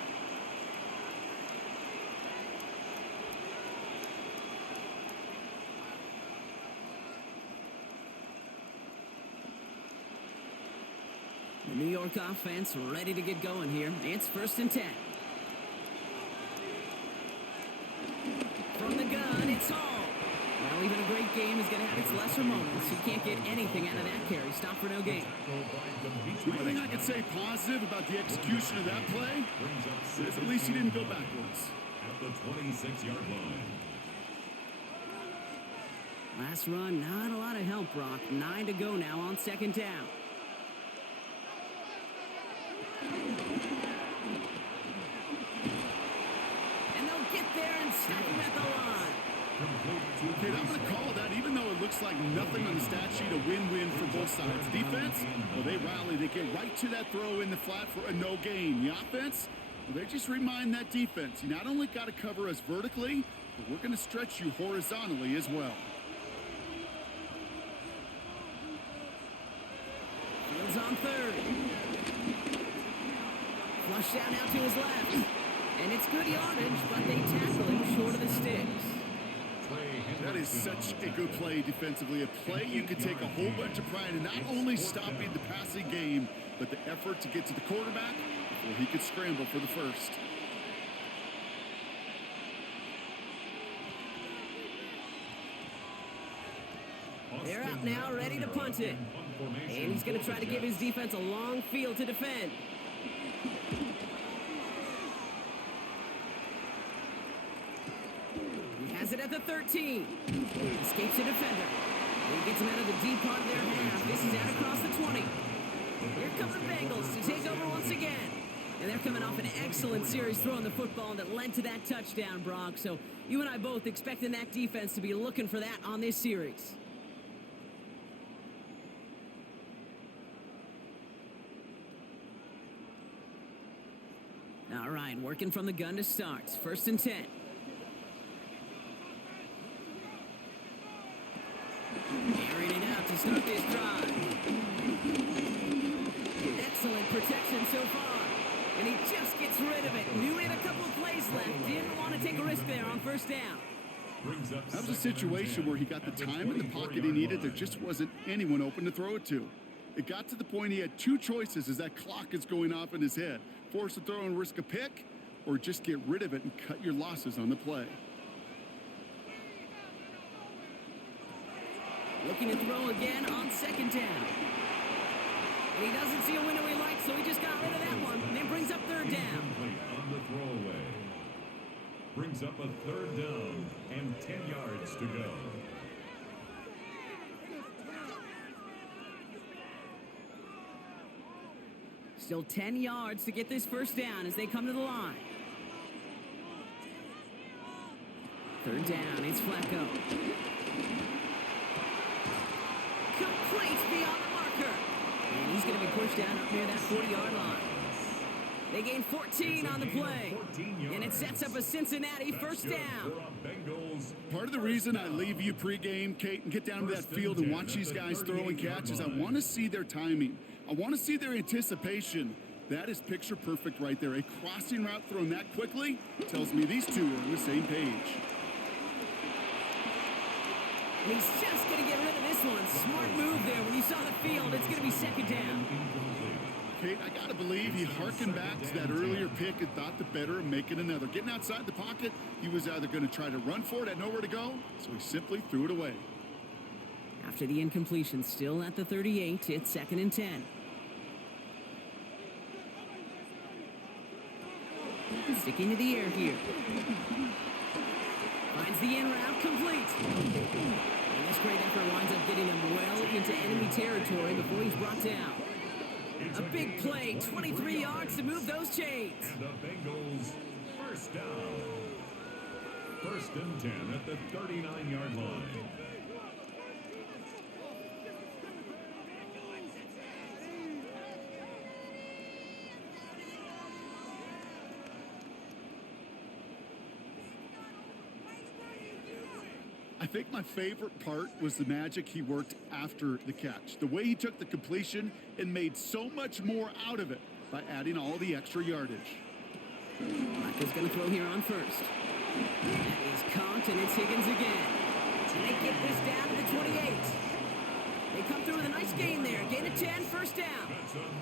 The New York offense ready to get going here. It's 1st and 10. From the gun, it's Hall. Well, even a great game is going to have its lesser moments. He can't get anything out of that carry. Stop for no gain. The only thing I can say positive about the execution of that play is at least he didn't go backwards. At the 26-yard line. Last run, not a lot of help, Brock. 9 to go now on 2nd down. And they'll get there and stop him at the line. Kid, I'm going to call that, even though it looks like nothing on the stat sheet, a win-win for both sides. Defense, well, they rally. They get right to that throw in the flat for a no gain. The offense, well, they just remind that defense, you not only got to cover us vertically, but we're going to stretch you horizontally as well. Fields on 3rd. Flush down out to his left. And it's good yardage, but they tackle him short of the sticks. That is such a good play defensively. A play you could take a whole bunch of pride in, not only stopping the passing game, but the effort to get to the quarterback before he could scramble for the first. They're out now, ready to punt it. And he's going to try to give his defense a long field to defend. He has it at the 13. Escapes a defender. And he gets him out of the deep part of their half. This is out across the 20. Here come the Bengals to take over once again. And they're coming off an excellent series throwing the football that led to that touchdown, Brock. So you and I both expecting that defense to be looking for that on this series. All right, working from the gun to start. 1st and 10. Airing it out to start this drive. Excellent protection so far. And he just gets rid of it. Knew he had a couple of plays left. Didn't want to take a risk there on 1st down. That was a situation where he got the time in the pocket he needed. There just wasn't anyone open to throw it to. It got to the point he had two choices as that clock is going off in his head. Force a throw and risk a pick, or just get rid of it and cut your losses on the play. Looking to throw again on 2nd down. And he doesn't see a window he likes, so he just got rid of that one. And then brings up 3rd down. On the throwaway. Brings up a 3rd down and 10 yards to go. Still 10 yards to get this 1st down as they come to the line. 3rd down, it's Flacco. Complete beyond the marker. And he's going to be pushed down up near that 40-yard line. They gain 14 on the play. And it sets up a Cincinnati 1st down. Part of the reason I leave you pregame, Kate, and get down to that field and watch these guys throw and catch is I want to see their timing. I want to see their anticipation. That is picture perfect right there. A crossing route thrown that quickly tells me these two are on the same page. And he's just going to get rid of this one. Smart move there. When you saw the field, it's going to be 2nd down. Kate, I got to believe he harkened back to that earlier pick and thought the better of making another. Getting outside the pocket, he was either going to try to run for it, had nowhere to go, so he simply threw it away. After the incompletion, still at the 38, it's 2nd and 10. Sticking to the air here. Finds the in route complete. And this great effort winds up getting him well into enemy territory before he's brought down. A big play, 23 yards to move those chains. And the Bengals 1st down. 1st and 10 at the 39-yard line. I think my favorite part was the magic he worked after the catch. The way he took the completion and made so much more out of it by adding all the extra yardage. Flacco's going to throw here on 1st. That is caught, and it's Higgins again. And they get this down to the 28. They come through with a nice gain there. Gain of 10, 1st down.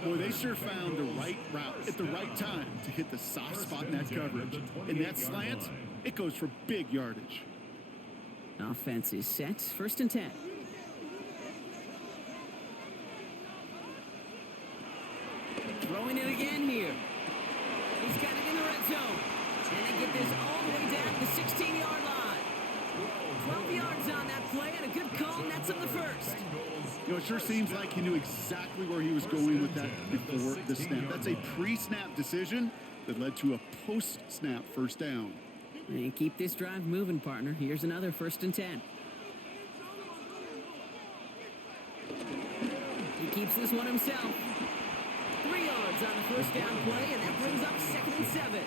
Boy, they sure found the right route at the right time to hit the soft spot in that coverage. And that slant, it goes for big yardage. Offense is set. 1st and 10. Throwing it again here. He's got it in the red zone. And they get this all the way down to the 16-yard line. 12 yards on that play and a good call, and that's on the 1st. You know, it sure seems like he knew exactly where he was going with that before the snap. That's a pre-snap decision that led to a post-snap 1st down. And keep this drive moving, partner. Here's another 1st and 10. He keeps this one himself. 3 yards on the 1st down play, and that brings up 2nd and 7.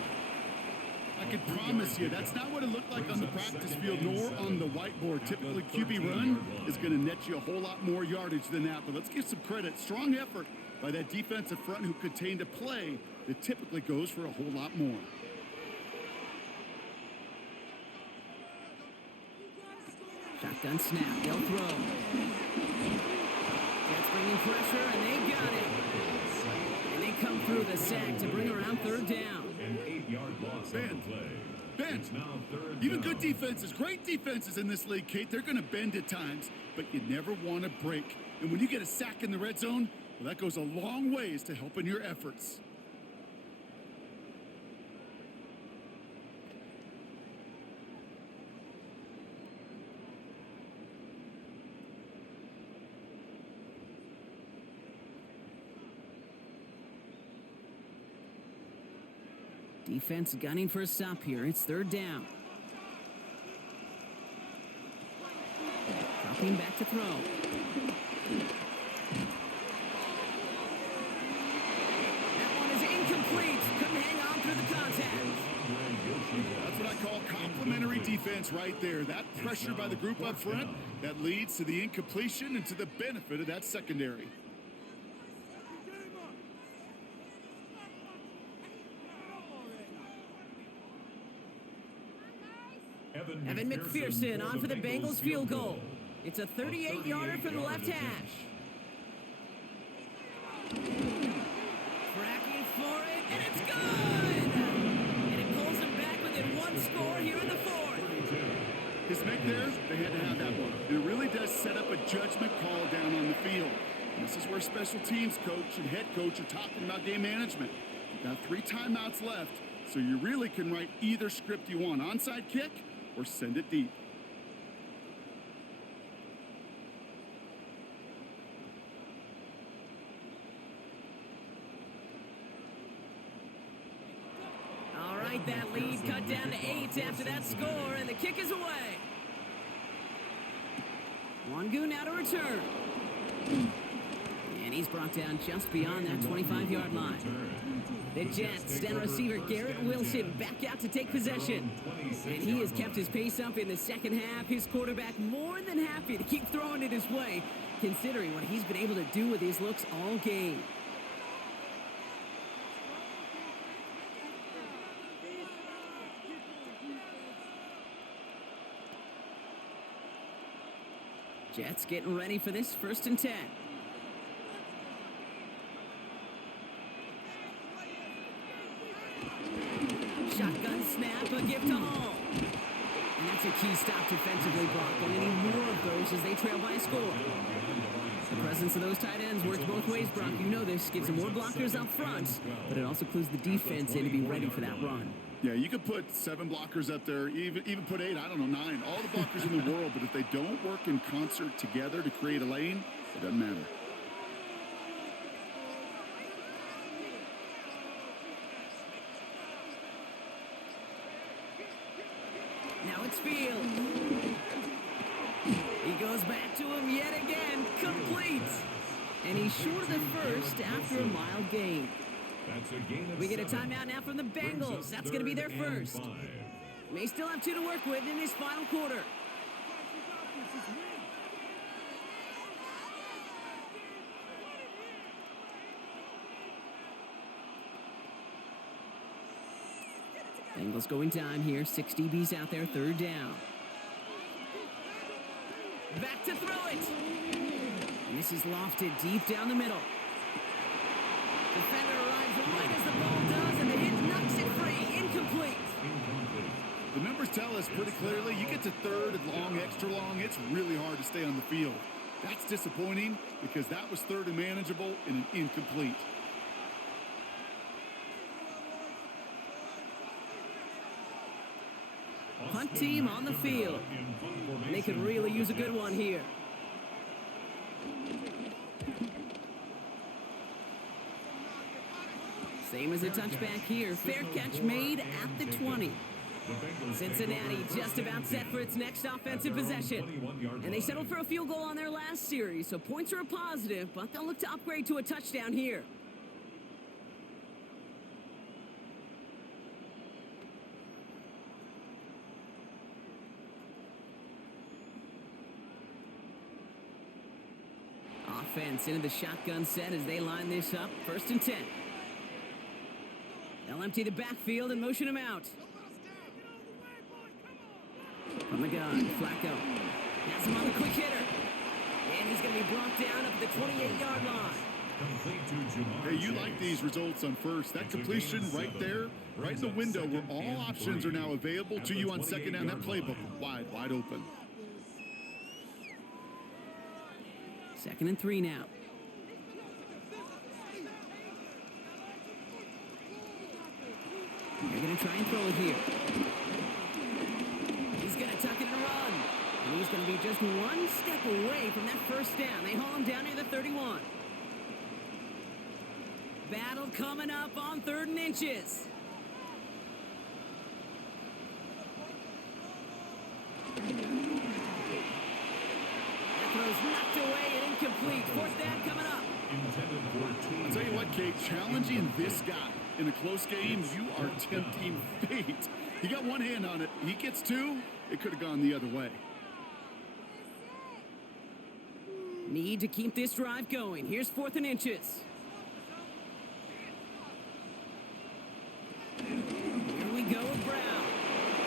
I can promise you, that's not what it looked like on the practice field nor on the whiteboard. Typically, QB run is going to net you a whole lot more yardage than that. But let's give some credit. Strong effort by that defensive front who contained a play that typically goes for a whole lot more. Shotgun snap. They'll throw. Jets bringing pressure, and they got it. And they come through the sack to bring around third down. An 8-yard loss on the play. Ben, It's now third even down. good defenses, great defenses in this league, Kate, they're going to bend at times, but you never want to break. And when you get a sack in the red zone, well, that goes a long ways to helping your efforts. Defense gunning for a stop here. It's third down. Dropping back to throw. That one is incomplete. Couldn't hang on through the contact. That's what I call complementary defense right there. That pressure by the group up front, that leads to the incompletion and to the benefit of that secondary. Evan McPherson on for the Bengals field goal. It's a 38-yarder from the left hash. Tracking for it, and it's good! And it pulls them back within one score here in the fourth. His make there, they had to have that one. And it really does set up a judgment call down on the field. And this is where special teams coach and head coach are talking about game management. You've got 3 timeouts left, so you really can write either script you want. Onside kick or send it deep. All right, that lead cut down to 8 after that score, and the kick is away. Wangu now to return. And he's brought down just beyond that 25-yard line. The Jets send receiver Garrett Wilson back out to take possession. And he has kept his pace up in the second half. His quarterback more than happy to keep throwing it his way, considering what he's been able to do with his looks all game. Jets getting ready for this 1st and 10. Shotgun snap, a gift to Hall. And that's a key stop defensively, Brock. And any more of those as they trail by a score. The presence of those tight ends works both ways, Brock. You know this. Gives them more blockers up front, but it also clues the defense in to be ready for that run. Yeah, you could put 7 blockers up there, even put 8, I don't know, 9. All the blockers in the world, but if they don't work in concert together to create a lane, it doesn't matter. Now it's Field. He goes back to him yet again, complete. And he's short of the first after a mild gain. That's a gain of We get a 7. timeout now from the Bengals. That's going to be their Third and first. 5. May still have 2 to work with in this final quarter. Bengals going time here. 6 DBs out there, 3rd down. Back to throw it. And this is lofted deep down the middle. Defender arrives right as the ball does, and the hit knocks it free. Incomplete. The numbers tell us pretty clearly, you get to 3rd and long, extra long, it's really hard to stay on the field. That's disappointing because that was 3rd and manageable and an incomplete. Punt team on the field. And they could really use a good one here. Same as a touchback here. Fair catch made at the 20. Cincinnati just about set for its next offensive possession. And they settled for a field goal on their last series, so points are a positive, but they'll look to upgrade to a touchdown here. Offense into the shotgun set as they line this up. 1st and 10. They'll empty the backfield and motion him out. From the gun, Flacco. Has him on the quick hitter. And he's going to be brought down up at the 28-yard line. Complete to Jamar Hey, you Chase. like these results on first. That completion right there, right in the window where all options are now available to you on second down. That playbook wide open. 2nd and 3 now. They're going to try and throw it here. He's going to tuck it and run. And he's going to be just one step away from that first down. They haul him down near the 31. Battle coming up on 3rd and inches. That throw's knocked away and incomplete. 4th down coming up. Intended for two. I'll tell you what, Kate, challenging this guy in a close game, you are tempting fate. He got one hand on it. He gets two. It could have gone the other way. Need to keep this drive going. Here's 4th and inches. Here we go with Brown.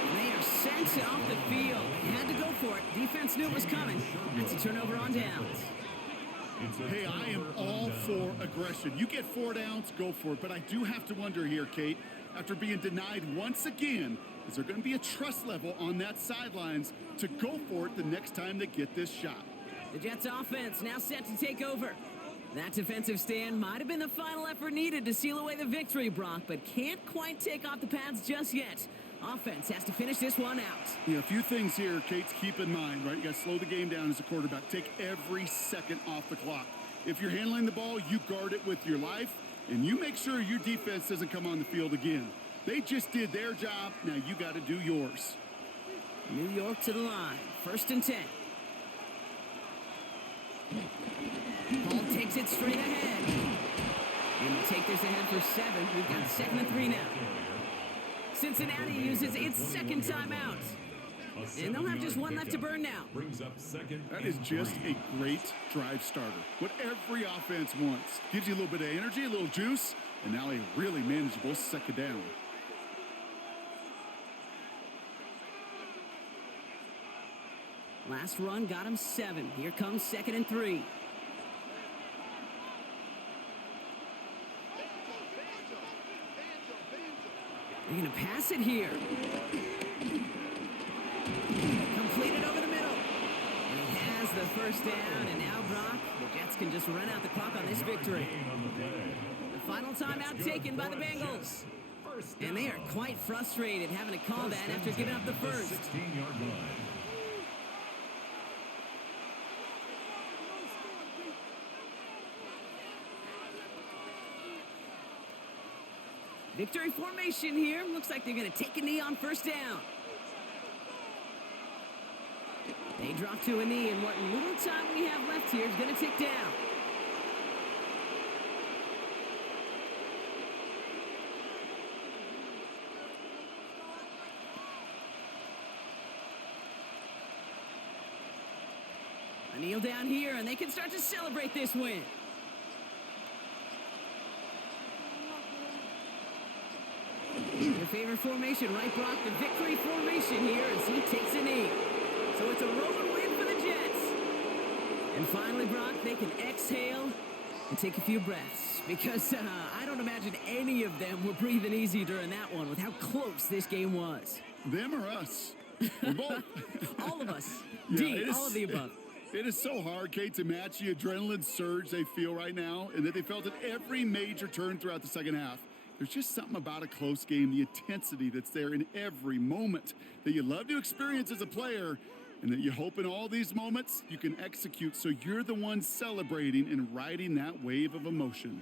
And they are sent off the field. They had to go for it. Defense knew it was coming. That's a turnover on downs. Hey, I am all for aggression. You get 4 downs, go for it. But I do have to wonder here, Kate, after being denied once again, is there going to be a trust level on that sidelines to go for it the next time they get this shot? The Jets offense now set to take over. That defensive stand might have been the final effort needed to seal away the victory, Brock, but can't quite take off the pads just yet. Offense has to finish this one out. Yeah, a few things here, Kate, keep in mind, right? You got to slow the game down as a quarterback. Take every second off the clock. If you're handling the ball, you guard it with your life, and you make sure your defense doesn't come on the field again. They just did their job. Now you got to do yours. New York to the line. 1st and 10. Ball takes it straight ahead. And they take this ahead for 7. We've got 2nd and 3 now. Cincinnati uses its 2nd timeout. And they'll have just one left to burn now. Brings up 2nd. That is just a great drive starter. What every offense wants. Gives you a little bit of energy, a little juice, and now a really manageable 2nd down. Last run got him 7. Here comes 2nd and 3. They're going to pass it here. Completed over the middle. And he has the first down, and now Brock, the Jets can just run out the clock on this victory. The final timeout taken by the Bengals. And they are quite frustrated having to call that after giving up the first. 16-yard line. Victory formation here. Looks like they're going to take a knee on first down. They drop to a knee, and what little time we have left here is going to tick down. A kneel down here, and they can start to celebrate this win. Your favorite formation, right, Brock? The victory formation here as he takes a knee. So it's a rolling win for the Jets. And finally, Brock, they can exhale and take a few breaths. Because I don't imagine any of them were breathing easy during that one with how close this game was. Them or us? We're both. All of us. Yeah, D, all of the above. It is so hard, Kate, to match the adrenaline surge they feel right now and that they felt at every major turn throughout the second half. There's just something about a close game, the intensity that's there in every moment that you love to experience as a player, and that you hope in all these moments you can execute so you're the one celebrating and riding that wave of emotion.